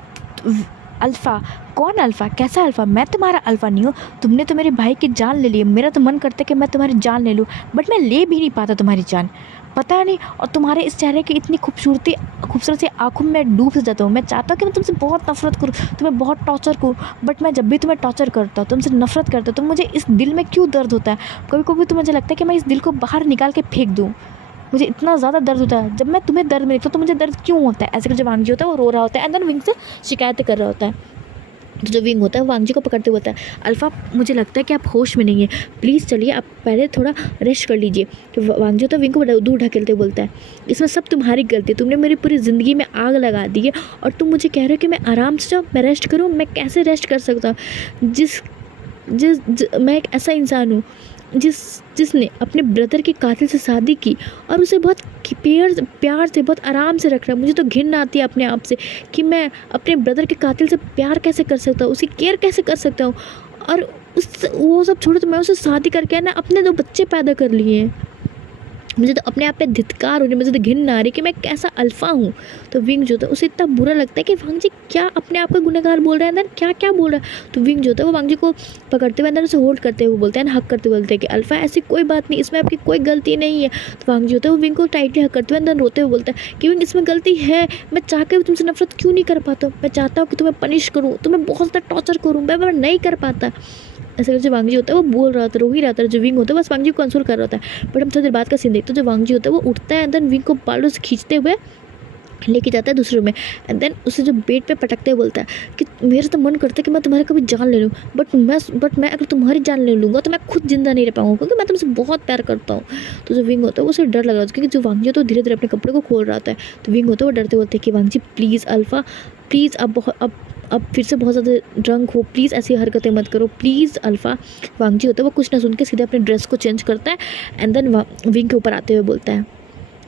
अल्फ़ा? कौन अल्फ़ा? कैसा अल्फ़ा? मैं तुम्हारा अल्फ़ा नहीं हूँ, तुमने तो मेरे भाई की जान ले ली। मेरा तो मन करता है कि मैं तुम्हारी जान ले लूँ, बट मैं ले भी नहीं पाता तुम्हारी जान, पता नहीं। और तुम्हारे इस चेहरे की इतनी खूबसूरत सी आँखों में मैं डूब जाता हूँ। मैं चाहता हूँ कि मैं तुमसे बहुत नफरत करूँ, तुम्हें बहुत टॉर्चर करूँ, बट मैं जब भी तुम्हें टॉर्चर करता हूँ, तुमसे नफरत करता हूँ, तो मुझे इस दिल में क्यों दर्द होता है? कभी कभी तो मुझे लगता है कि मैं इस दिल को बाहर निकाल के फेंक दूँ। मुझे इतना ज़्यादा दर्द होता है, जब मैं तुम्हें दर्द में देखता हूँ तो मुझे दर्द क्यों होता है? ऐसे करके जो वांग जी होता है वो रो रहा होता है, एंड देन विंग से शिकायतें कर रहा होता है। तो जो विंग होता है वांग जी को पकड़ते हुए बोलता है अल्फ़ा, मुझे लगता है कि आप होश में नहीं है, प्लीज़ चलिए आप पहले थोड़ा रेस्ट कर लीजिए। तो वांग जी होता है विंग को दूर ढकेलते बोलता है इसमें सब तुम्हारी गलती, तुमने मेरी पूरी ज़िंदगी में आग लगा दी है, और तुम मुझे कह रहे हो कि मैं आराम से जाऊँ, मैं रेस्ट करूँ? मैं कैसे रेस्ट कर सकता हूँ? मैं एक ऐसा इंसान हूँ जिसने अपने ब्रदर के कातिल से शादी की, और उसे बहुत प्यार से बहुत आराम से रख रहा है। मुझे तो घिन आती है अपने आप से कि मैं अपने ब्रदर के कातिल से प्यार कैसे कर सकता हूँ, उसकी केयर कैसे कर सकता हूँ, और वो सब छोड़ो तो मैं उससे शादी करके ना अपने 2 बच्चे पैदा कर लिए हैं। मुझे तो अपने आप पे धिक्कार हो रही, मुझे तो घिन आ रही कि मैं कैसा अल्फ़ा हूँ। तो विंग जो था उसे इतना बुरा लगता है कि वांग जी क्या अपने आप का गुनहगार बोल रहे हैं, अंदर क्या क्या बोल रहा है। तो विंग जो था वो वांग जी को पकड़ते हुए अंदर उसे होल्ड करते हुए बोलते हैं, हक करते हुए बोलते हैं कि अल्फ़ा ऐसी कोई बात नहीं, इसमें आपकी कोई गलती नहीं है। तो वांग जी होता है वो विंग को टाइटली हक करते हुए अंदर रोते हुए बोलता है कि विंग इसमें गलती है, मैं चाह के तुमसे नफरत क्यों नहीं कर पाता हूँ, मैं चाहता हूँ कि तुम्हें पनिश करूँ, तुम्हें बहुत ज़्यादा टॉर्चर करूँ, मैं नहीं कर पाता। ऐसे जो वांग जी होता है वो बोल रहा था, रो ही रहा था। जो विंग होता है बस वांग जी को कंसोल कर रहा था। बट हम थोड़ी देर बाद का सीन देखते हैं, जो वांग जी होता है वो उठता है, एंड देन विंग को बालों से खींचते हुए लेके जाता है दूसरे रूम में, एंड देन उसे जो बेड पे पटकते हुए बोलता है कि मेरा तो मन करता है कि मैं तुम्हारी कभी जान ले लूँ, बट मैं अगर तुम्हारी जान ले लूँगा तो मैं खुद जिंदा नहीं रह पाऊँगा, क्योंकि मैं तुमसे बहुत प्यार करता हूँ। तो जो विंग होता है उसे डर लग रहा था, क्योंकि जो वांग जी तो धीरे धीरे अपने कपड़े को खोल रहा था। तो विंग होता है वो डरते बोलते हैं कि वांग जी प्लीज़ अल्फ़ा, प्लीज़ अब फिर से बहुत ज़्यादा ड्रंक हो, प्लीज़ ऐसी हरकतें मत करो, प्लीज़ अल्फ़ा। वांग जी होता है वो कुछ ना सुन के सीधे अपने ड्रेस को चेंज करता है, एंड देन विंग के ऊपर आते हुए बोलता है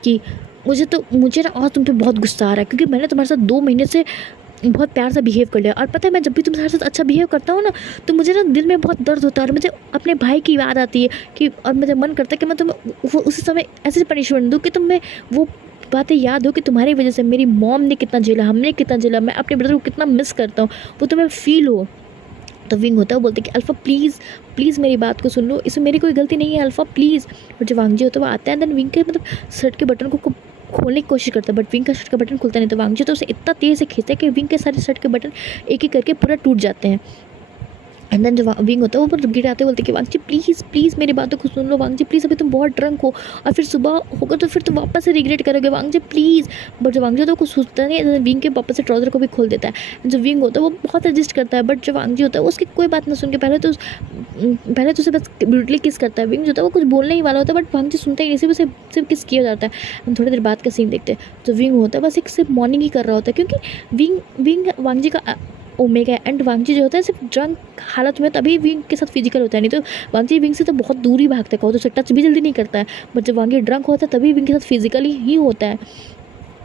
कि मुझे ना आज तुम पे बहुत गुस्सा आ रहा है, क्योंकि मैंने तुम्हारे साथ 2 महीने से बहुत प्यार से बिहेव कर लिया, और पता है मैं जब भी तुम्हारे साथ अच्छा बिहेव करता हूँ ना तो मुझे ना दिल में बहुत दर्द होता है, और मुझे अपने भाई की याद आती है कि, और मुझे मन करता है कि मैं तुम्हें उसी समय ऐसे पनिशमेंट दूँ कि तुम्हें वो बातें याद हो कि तुम्हारी वजह से मेरी मॉम ने कितना झेला, हमने कितना झेला, मैं अपने ब्रदर को कितना मिस करता हूँ, वो तुम्हें फील हो। तो विंग होता है वो बोलते हैं कि अल्फ़ा प्लीज़ प्लीज़ मेरी बात को सुन लो, इसमें मेरी कोई गलती नहीं है अल्फ़ा प्लीज़। और जो वांगजी होता है वो आता है, देन विंग के मतलब शर्ट के बटन को खोलने की कोशिश करता है, बट विंग का शर्ट का बटन खुलता नहीं। तो वांगजी तो उसे इतना तेज़ से खींचता है कि विंग के सारे शर्ट के बटन एक एक करके पूरा टूट जाते हैं। एंड देन जो विंग होता है वो पर गिर आते बोलते हैं कि वांगजी प्लीज़ प्लीज़ मेरी बातों को सुन लो वांगजी प्लीज़, अभी तुम बहुत ड्रंक हो और फिर सुबह होगा तो फिर तुम वापस से रिग्रेट करोगे वांगजी प्लीज़। बट जो वांगजी होता है वो कुछ सोचता नहीं है, विंग के वापस से ट्राउज़र को भी खोल देता है। जो विंग होता है वो बहुत एडजस्ट करता है, बट जो वांगजी होता है वो उसकी कोई बात ना सुन के पहले तो उसे बस ब्रूटली किस करता है। विंग जो होता है वो कुछ बोलने ही वाला होता है, बट वांगजी सुनता ही नहीं, सिर्फ उसे सिर्फ किस किया जाता है। हम थोड़ी देर बाद का सीन देखते हैं। जो विंग होता है बस एक सिर्फ मॉर्निंग ही कर रहा होता है, क्योंकि विंग वांगजी का ओमेगा है, एंड वांगजी जो होता है सिर्फ ड्रंक हालत में तभी विंग के साथ फिजिकल होता है, नहीं तो वांगजी विंग से तो बहुत दूर ही भागता है, कहो तो उसे टच भी जल्दी नहीं करता है। बट जब वांगजी ड्रंक होता है तभी विंग के साथ फिजिकली ही होता है।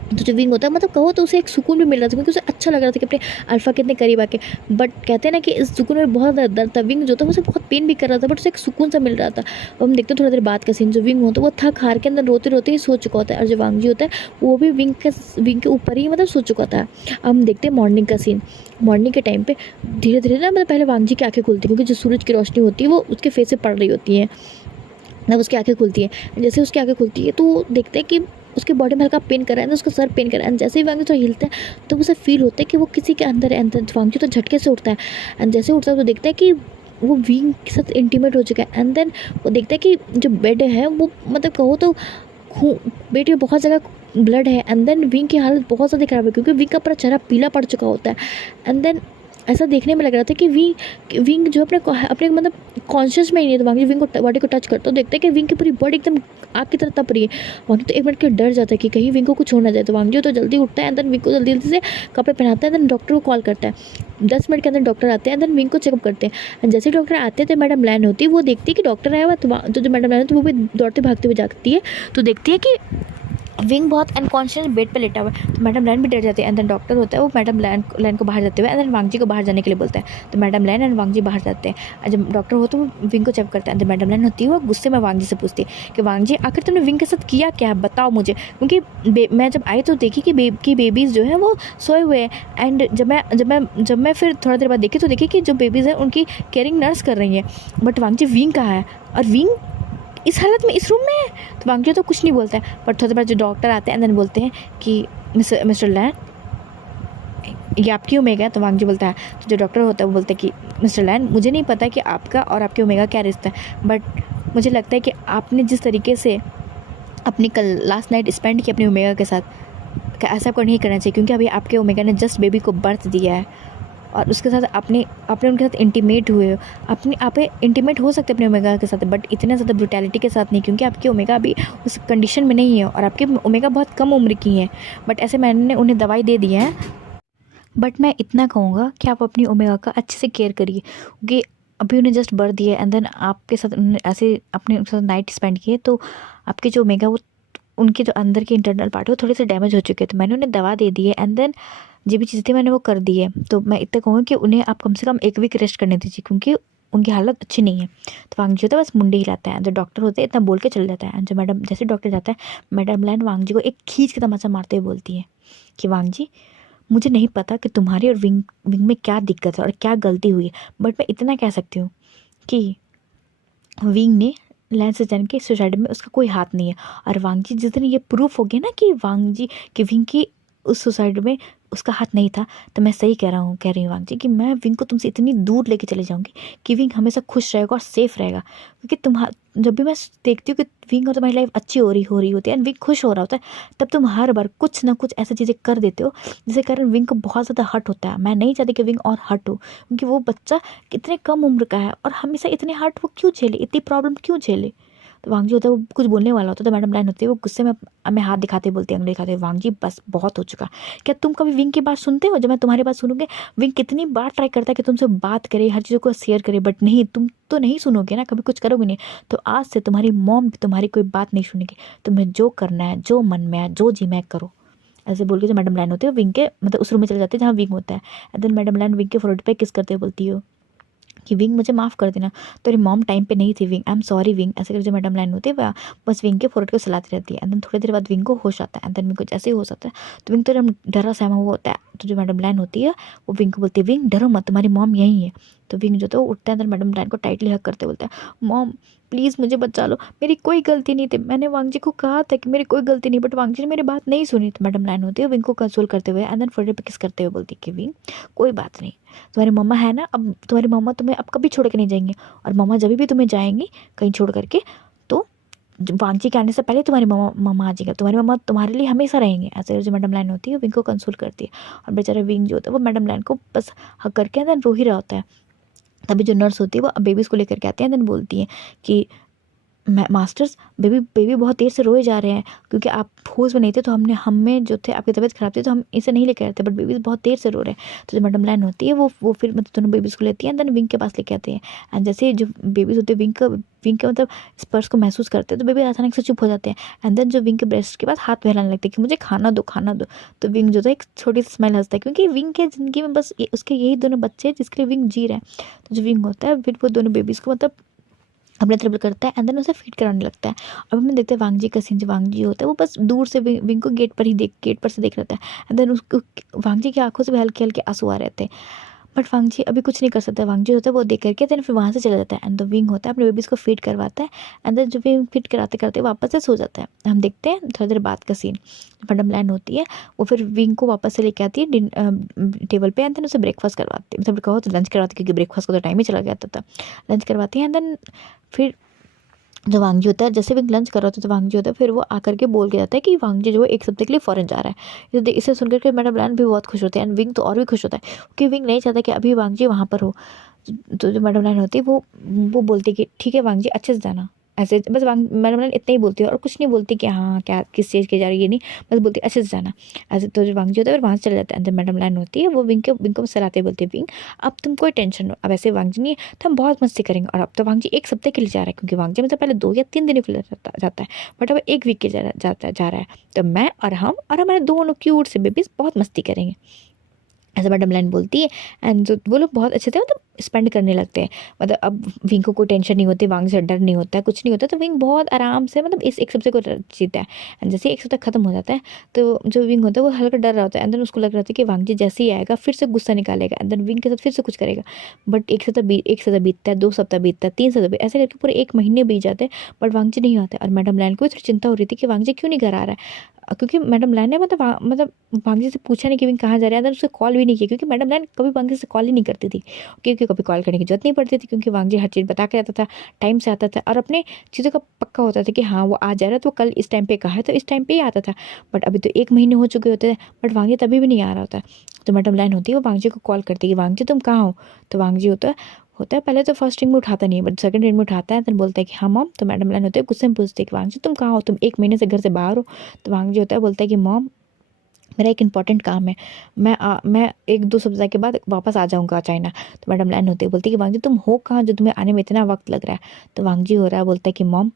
तो जो विंग होता है मतलब कहो तो उसे एक सुकून भी मिल रहा था, क्योंकि उसे अच्छा लग रहा था कि अपने अल्फ़ा के इतने करीब आके। बट कहते हैं ना कि इस सुकून में बहुत दर्द था। विंग जो था उसे बहुत पेन भी कर रहा था, बट उसे एक सुकून सा मिल रहा था। अब हम देखते हैं थोड़ी देर बाद का सीन। जो विंग होता है वो थक हार के अंदर रोते रोते ही सो चुका होता है, और जो वांगजी होता है वो भी विंग के ऊपर ही मतलब सो चुका था। अब हम देखते हैं मॉर्निंग का सीन। मॉर्निंग के टाइम पे धीरे धीरे ना मतलब पहले वांगजी की आँखें खुलती है, क्योंकि जो सूरज की रोशनी होती है वो उसके फेस से पड़ रही होती है, तब उसकी आँखें खुलती है। जैसे उसकी आँखें खुलती है तो देखते हैं कि उसके बॉडी में हल्का पेन कर रहा है, उसका सर पेन कर रहा है। एंड जैसे ही वांगजी थोड़ा हिलता है तो उसे फील होता है कि वो किसी के अंदर है। एंड वांगजी तो झटके से उठता है, एंड जैसे उठता है तो देखता है कि वो विंग के साथ इंटीमेट हो चुका है। एंड देन वो देखता है कि जो बेड है वो मतलब कहो तो बेड में बहुत जगह ब्लड है। एंड देन विंग की हालत बहुत ज़्यादा खराब है, क्योंकि विंग का पूरा चेहरा पीला पड़ चुका होता है। एंड देन ऐसा देखने में लग रहा था कि विंग जो अपने मतलब कॉन्शियस में ही नहीं है। तो वांगजी विंग को बॉडी को टच करता है, तो देखता है कि विंग की पूरी बॉडी एकदम आग की तरह तप रही है। वांगजी तो एक मिनट के डर जाता है कि कहीं विंग को कुछ हो ना जाए। तो वांगजी तो जल्दी उठता है, देन विंग को जल्दी जल्दी से कपड़े पहनाता है, देन डॉक्टर को कॉल करता है। 10 मिनट के अंदर डॉक्टर आते हैं, देन विंग को चेकअप करते हैं। जैसे डॉक्टर आते हैं तो मैडम लैन होती है, वो देखती है कि डॉक्टर आया हुआ, तो जो मैडम लैन होती है वो भी दौड़ते भागते हुए जाती है, तो देखती है कि विंग बहुत अनकॉन्शियस बेड पे लेटा हुआ है। तो मैडम लैन भी डर जाती है, एंड देन डॉक्टर होता है वो मैडम लैन को बाहर जाते हुए एंड देन वांगजी को बाहर जाने के लिए बोलता है। तो मैडम लैन एंड वांगजी बाहर जाते हैं। जब डॉक्टर होता है वो विंग को चेक करता है, एंड मैडम लैन होती है वो गुस्से में वांगजी से पूछती है कि वांगजी आखिर तुमने विंग के साथ किया क्या, बताओ मुझे, क्योंकि मैं जब आई तो देखी कि बेबीज़ जो है वो सोए हुए हैं। एंड जब मैं फिर थोड़ा देर बाद देखी तो देखी कि जो बेबीज़ हैं उनकी केयरिंग नर्स कर रही है, बट वांगजी विंग कहाँ है, और विंग इस हालत में इस रूम में है। तो वांगजी तो कुछ नहीं बोलता है, बट थोड़ी देर बाद जो डॉक्टर आते हैं एंड देन बोलते हैं कि मिस्टर लैन ये आपकी ओमेगा है। तो वांगजी बोलता है, तो जो डॉक्टर होता है वो बोलता है कि मिस्टर लैन मुझे नहीं पता कि आपका और आपके ओमेगा क्या रिश्ता है, बट मुझे लगता है कि आपने जिस तरीके से अपनी कल लास्ट नाइट स्पेंड की अपने ओमेगा के साथ, ऐसा आपको नहीं करना चाहिए, क्योंकि अभी आपके ओमेगा ने जस्ट बेबी को बर्थ दिया है और उसके साथ आपने उनके साथ इंटीमेट हुए हो। आप इंटीमेट हो सकते हैं अपने ओमेगा के साथ, बट इतने ज़्यादा ब्रुटैलिटी के साथ नहीं, क्योंकि आपकी ओमेगा अभी उस कंडीशन में नहीं है और आपके ओमेगा बहुत कम उम्र की हैं। बट ऐसे मैंने उन्हें दवाई दे दी है, बट मैं इतना कहूँगा कि आप अपनी ओमेगा का अच्छे से केयर करिए, क्योंकि अभी उन्हें जस्ट बर्थ दिया है एंड देन आपके साथ उन्होंने ऐसे अपने उनके साथ नाइट स्पेंड किए, तो आपके जो ओमेगा वो उनके जो अंदर के इंटरनल पार्ट है वो थोड़े से डैमेज हो चुके हैं। तो मैंने उन्हें दवा दे दी है एंड देन जो भी चीज़ थी मैंने वो कर दी है। तो मैं इतना कहूँगी कि उन्हें आप कम से कम 1 वीक रेस्ट करने दीजिए, क्योंकि उनकी हालत अच्छी नहीं है। तो वांगजी होता है बस मुंडी हिलाता है, जो डॉक्टर होते हैं इतना बोल के चल जाता है। जो मैडम जैसे डॉक्टर जाता है, मैडम लैन वांगजी को एक खींच के तमाचा मारते हुए बोलती है कि वांगजी मुझे नहीं पता कि तुम्हारी और विंग में क्या दिक्कत है और क्या गलती हुई है, बट मैं इतना कह सकती हूँ कि विंग ने लैन से जान के सुसाइड में उसका कोई हाथ नहीं है। और वांगजी जिस दिन ये प्रूफ हो गया ना कि विंग की उस सुसाइड में उसका हाथ नहीं था, तो मैं सही कह रही हूँ वांगजी कि मैं विंग को तुमसे इतनी दूर लेके चले जाऊँगी कि विंग हमेशा खुश रहेगा और सेफ रहेगा। क्योंकि जब भी मैं देखती हूँ कि विंग और तुम्हारी लाइफ अच्छी हो रही होती है एंड विंग खुश हो रहा होता है, तब तुम हर बार कुछ ना कुछ ऐसी चीज़ें कर देते हो जिसके कारण विंग को बहुत ज़्यादा हर्ट होता है। मैं नहीं चाहती कि विंग और हर्ट हो, क्योंकि वो बच्चा कितने कम उम्र का है और हमेशा इतने हर्ट वो क्यों झेले, इतनी प्रॉब्लम क्यों झेले। तो वांगजी होता है वो कुछ बोलने वाला होता है, तो मैडम लाइन होती है वो गुस्से में हमें हाथ दिखाते बोलती है, अंगली दिखाते, वांगजी बस बहुत हो चुका। क्या तुम कभी विंग की बात सुनते हो? जब मैं तुम्हारी बात सुनूंगी, विंग कितनी बार ट्राई करता है कि तुमसे बात करे, हर चीज़ों को शेयर करे, बट नहीं, तुम तो नहीं सुनोगे ना, कभी कुछ करोगे नहीं। तो आज से तुम्हारी मॉम भी तुम्हारी कोई बात नहीं सुनेगी, तुम्हें जो करना है, जो मन में है, जो जी मैं करो। ऐसे बोल के जो मैडम लाइन होती है विंग के मतलब उस रूम में चले जाते हैं जहाँ विंग होता है। And then madam line wing के फोrehead पे किस करते हुए बोलती हो कि विंग मुझे माफ़ कर देना, तेरी मॉम टाइम पे नहीं थी wing, I am sorry wing. ऐसे करके जो मैडम लाइन होती है वह बस विंग के फोrehead को सलाती रहती है। एंड देन थोड़ी देर बाद विंग को होश आता है, एंड देन विंग को जैसे ही होश आता है तो विंग तो एकदम डरा सहमा हुआ होता है, तो जो मैडम लैन होती है वो विंग को बोलती है, विंग डरो मत, तुम्हारी मॉम यहीं है। तो विंग जो था वो उठता है, अंदर मैडम लैन को टाइटली हग करते बोलता है, मॉम प्लीज़ मुझे बचा लो, मेरी कोई गलती नहीं थी, मैंने वांगजी को कहा था कि मेरी कोई गलती नहीं, बट वांगजी ने मेरी बात नहीं सुनी। तो मैडम लैन होती है विंग को कंसोल करते हुए एंड देन फोrehead पे किस करते हुए बोलती है कि विंग कोई बात नहीं, तुम्हारी मम्मा है ना, अब तुम्हारी मम्मा तुम्हें अब कभी छोड़ के नहीं जाएंगे, और मम्मा जब भी तुम्हें जाएंगी कहीं छोड़ करके तो वांगची के आने से पहले तुम्हारी मम्मा आ जाएगा, तुम्हारी मम्मा तुम्हारे लिए हमेशा रहेंगे। ऐसे जो मैडम लाइन होती है विंग को कंसोल करती है, और बेचारा विंग जो होता है वो मैडम लाइन को बस हक करके देन रो ही रहा होता है। तभी जो नर्स होती है वो बेबीज़ को लेकर के आती है, देन बोलती है कि मास्टर्स बेबी बहुत देर से रोए जा रहे हैं, क्योंकि आप होश में नहीं थे तो हमें जो थे आपकी तबीयत खराब थी तो हम इसे नहीं लेकर आए थे, बट बेबीज़ बहुत देर से रो रहे हैं। तो जो मैडम लाइन होती है वो फिर मतलब दोनों बेबीज़ को लेती है एंड देन विंग के पास लेके आते हैं। एंड जैसे जो बेबीज़ होते हैं विंग के मतलब स्पर्श को महसूस करते हैं तो बेबी अचानक से चुप हो जाते हैं। एंड देन जो विंग के ब्रेस्ट के बाद हाथ फैलाने लगते हैं कि मुझे खाना दो खाना दो। तो विंग जो था एक छोटी सी स्माइल हंसता है, क्योंकि विंग के ज़िंदगी में बस उसके यही दोनों बच्चे हैं जिसके लिए विंग जी रहा है। तो जो विंग होता है फिर वो दोनों बेबीज़ को मतलब अपने तरफ करता है एंड देन उसे फीड कराने लगता है। अब हमें देखते हैं वांगजी का सीन, जो वांगजी होता है वो बस दूर से विंग को गेट पर से देख रहा था एंड देन उसको वांगजी की आंखों से भी हल्के हल्के आंसू आ रहे थे, बट वांगजी अभी कुछ नहीं कर सकता। वांगजी होता है वो देख करके देन फिर वहाँ से चला जाता है एंड द विंग होता है अपने बेबीज़ को फीड करवाता है एंड देन जो विंग फीड कराते करते वापस से सो जाता है। हम देखते हैं थोड़ी देर बाद का सीन, मैडम लैन होती है वो फिर विंग को वापस से लेके आती है टेबल पे एंड देन उसे ब्रेकफास्ट करवाती है, मतलब कहो तो लंच करवाती है क्योंकि ब्रेकफास्ट का तो टाइम ही चला गया था। लंच करवाती है एंड देन फिर जो वांगजी होता है जैसे भी लंच कर रहा होता है तो वांगजी होता है फिर वो आकर के बोल के जाता है कि वांगजी जो है 1 हफ्ते के लिए फॉरेन जा रहा है। इसे सुनकर के मैडम लैन भी बहुत खुश होते हैं एंड विंग तो और भी खुश होता है, क्योंकि विंग नहीं चाहता कि अभी वांगजी वहाँ पर हो। तो जो मैडम लैन होती है वो बोलती है कि ठीक है वांगजी अच्छे से जाना, ऐसे बस मैडम लैन इतना ही बोलती है और कुछ नहीं बोलती कि हाँ क्या किस चीज़ की जा रही है, नहीं बस बोलती है अच्छे से जाना ऐसे। तो जो वांगजी होता है फिर वहाँ से चले जाता है अंदर। मैडम लैन होती है वो विंग को सलाहते बोलती है, विंग अब तुम कोई टेंशन लो, अब ऐसे वांगजी नहीं है तो हम बहुत मस्ती करेंगे। और अब तो वांगजी 1 हफ्ते के लिए जा रहा है, क्योंकि वांगजी मतलब पहले 2 या 3 दिन के लिए जाता है, बट अब 1 वीक के जा रहा है। तो मैं और हम और हमारे दोनों क्यूट से बेबीज बहुत मस्ती करेंगे, ऐसा मैडम लाइन बोलती है। एंड जो वो लोग बहुत अच्छे थे मतलब स्पेंड करने लगते हैं, मतलब अब विंग को कोई टेंशन नहीं होती, वांग से डर नहीं होता है, कुछ नहीं होता, तो विंग बहुत आराम से मतलब इस 1 हफ्ते को जीता है। एंड जैसे 1 हफ्ता खत्म हो जाता है तो जो विंग होता है वो हल्का डर रहा होता है एंड देन उसको लग रहा था कि वांगजी जैसे ही आएगा फिर से गुस्सा निकालेगा एंड देन विंग के साथ फिर से कुछ करेगा। बट 1 सप्ताह बीतता है, 2 सप्ताह बीतता है, 3 सप्ताह ऐसे करके पूरे 1 महीने बीत जाते हैं, बट वांगजी नहीं आता। और मैडम लाइन को भी थोड़ी चिंता हो रही थी कि वांगजी क्यों नहीं घर आ रहा है, क्योंकि मैडम लाइन ने मतलब वांगजी से पूछा नहीं कि विंग कहाँ जा रहा है, उससे कॉल भी नहीं किया, क्योंकि मैडम लाइन कभी वांगजी से कॉल ही नहीं करती थी, क्योंकि कभी कॉल करने की जरूरत नहीं पड़ती थी, क्योंकि वांगजी हर चीज़ बता के आता था, टाइम से आता था और अपने चीज़ों का पक्का होता था कि हाँ वो आ जा रहा है तो कल इस टाइम पे कहा है तो इस टाइम पे ही आता था। बट अभी तो 1 महीने हो चुके होते हैं बट वांगजी तभी भी नहीं आ रहा होता। तो मैडम लाइन होती है वो वांगजी को कॉल करती है कि वांगजी तुम कहाँ हो। तो वांगजी होता है पहले तो फर्स्ट रिंग में उठाता नहीं है, बट सेकंड रिंग में उठाता है, तो बोलता है कि हाँ मॉम। तो मैडम लाइन होती है गुस्से में पूछती है कि वांगजी तुम कहाँ हो, तुम 1 महीने से घर से बाहर हो। तो वांगजी होता है बोलता है कि मॉम मेरा एक इंपॉर्टेंट काम है, मैं 1-2 सप्ताह के बाद वापस आ जाऊँगा चाइना। तो मैडम लाइन होती है बोलती है कि वांगजी तुम हो कहाँ जो तुम्हें आने में इतना वक्त लग रहा है। तो वांगजी हो रहा है बोलता है कि मॉम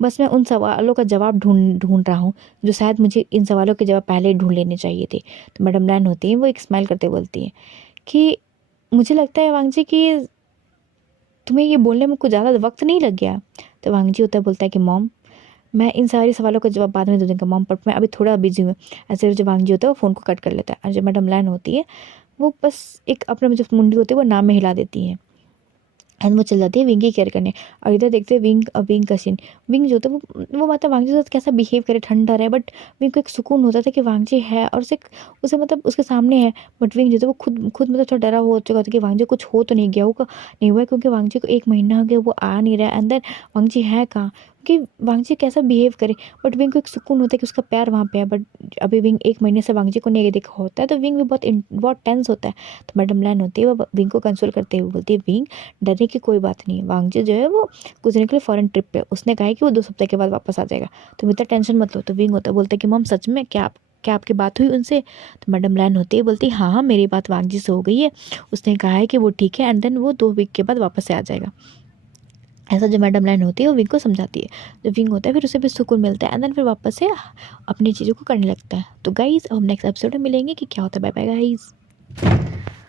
बस मैं उन सवालों का जवाब ढूंढ रहा हूँ जो शायद मुझे इन सवालों के जवाब पहले ही ढूंढ लेने चाहिए थे। तो मैडम लाइन होती है वो एक स्माइल करते बोलती है कि मुझे लगता है वांगजी कि तुम्हें ये बोलने में कुछ ज़्यादा वक्त नहीं लग गया। तो वांगजी होता है बोलता है कि मॉम मैं इन सारी सवालों का जवाब बाद में दे दूँगा मॉम, बट मैं अभी थोड़ा बिजी हूँ। ऐसे जो वांगजी होता है वो फ़ोन को कट कर लेता है और जो मैडम लाइन होती है वो बस एक अपने जो मुंडी होती है वो नाम में हिला देती है एंड वो चल जाती है विंग की केयर करने। और इधर देखते हैं विंग का सीन। विंग जो होता है वो मतलब वांगजी के साथ कैसा बिहेव करे, ठंडा रहे, बट विंग को एक सुकून होता था कि वांगजी है और उसे मतलब उसके सामने है। बट विंग जो था वो खुद मतलब थोड़ा डरा हो चुका था कि वांगजी कुछ हो तो नहीं गया होगा, नहीं हुआ, क्योंकि वांगजी को 1 महीना हो गया वो आ नहीं रहा है, अंदर वांगजी है कहाँ, कि वांगजी कैसा बिहेव करे। बट विंग को एक सुकून होता है कि उसका प्यार वहाँ पे है। बट अभी विंग 1 महीने से वांगजी को नहीं देखा होता है तो विंग भी बहुत टेंस होता है। तो मैडम लाइन होती है वो विंग को कंसोल करते हुए बोलती है विंग डरने की कोई बात नहीं है, वांगजी जो है वो कुछ दिन के लिए फॉरेन ट्रिप पे, उसने कहा है कि वो 2 सप्ताह के बाद वापस आ जाएगा, तुम इतना टेंशन मत लो। तो विंग होता है बोलता है कि मम सच में क्या आपकी बात हुई उनसे। तो मैडम लाइन होती है बोलती है हाँ मेरी बात वांगजी से हो गई है, उसने कहा है कि वो ठीक है एंड देन वो 2 वीक के बाद वापस से आ जाएगा। ऐसा जो मैडम लाइन होती है वो विंग को समझाती है। जो विंग होता है फिर उसे भी सुकून मिलता है एंड देन फिर वापस से अपनी चीज़ों को करने लगता है। तो गाइस अब हम नेक्स्ट एपिसोड में मिलेंगे कि क्या होता है। Bye bye guys.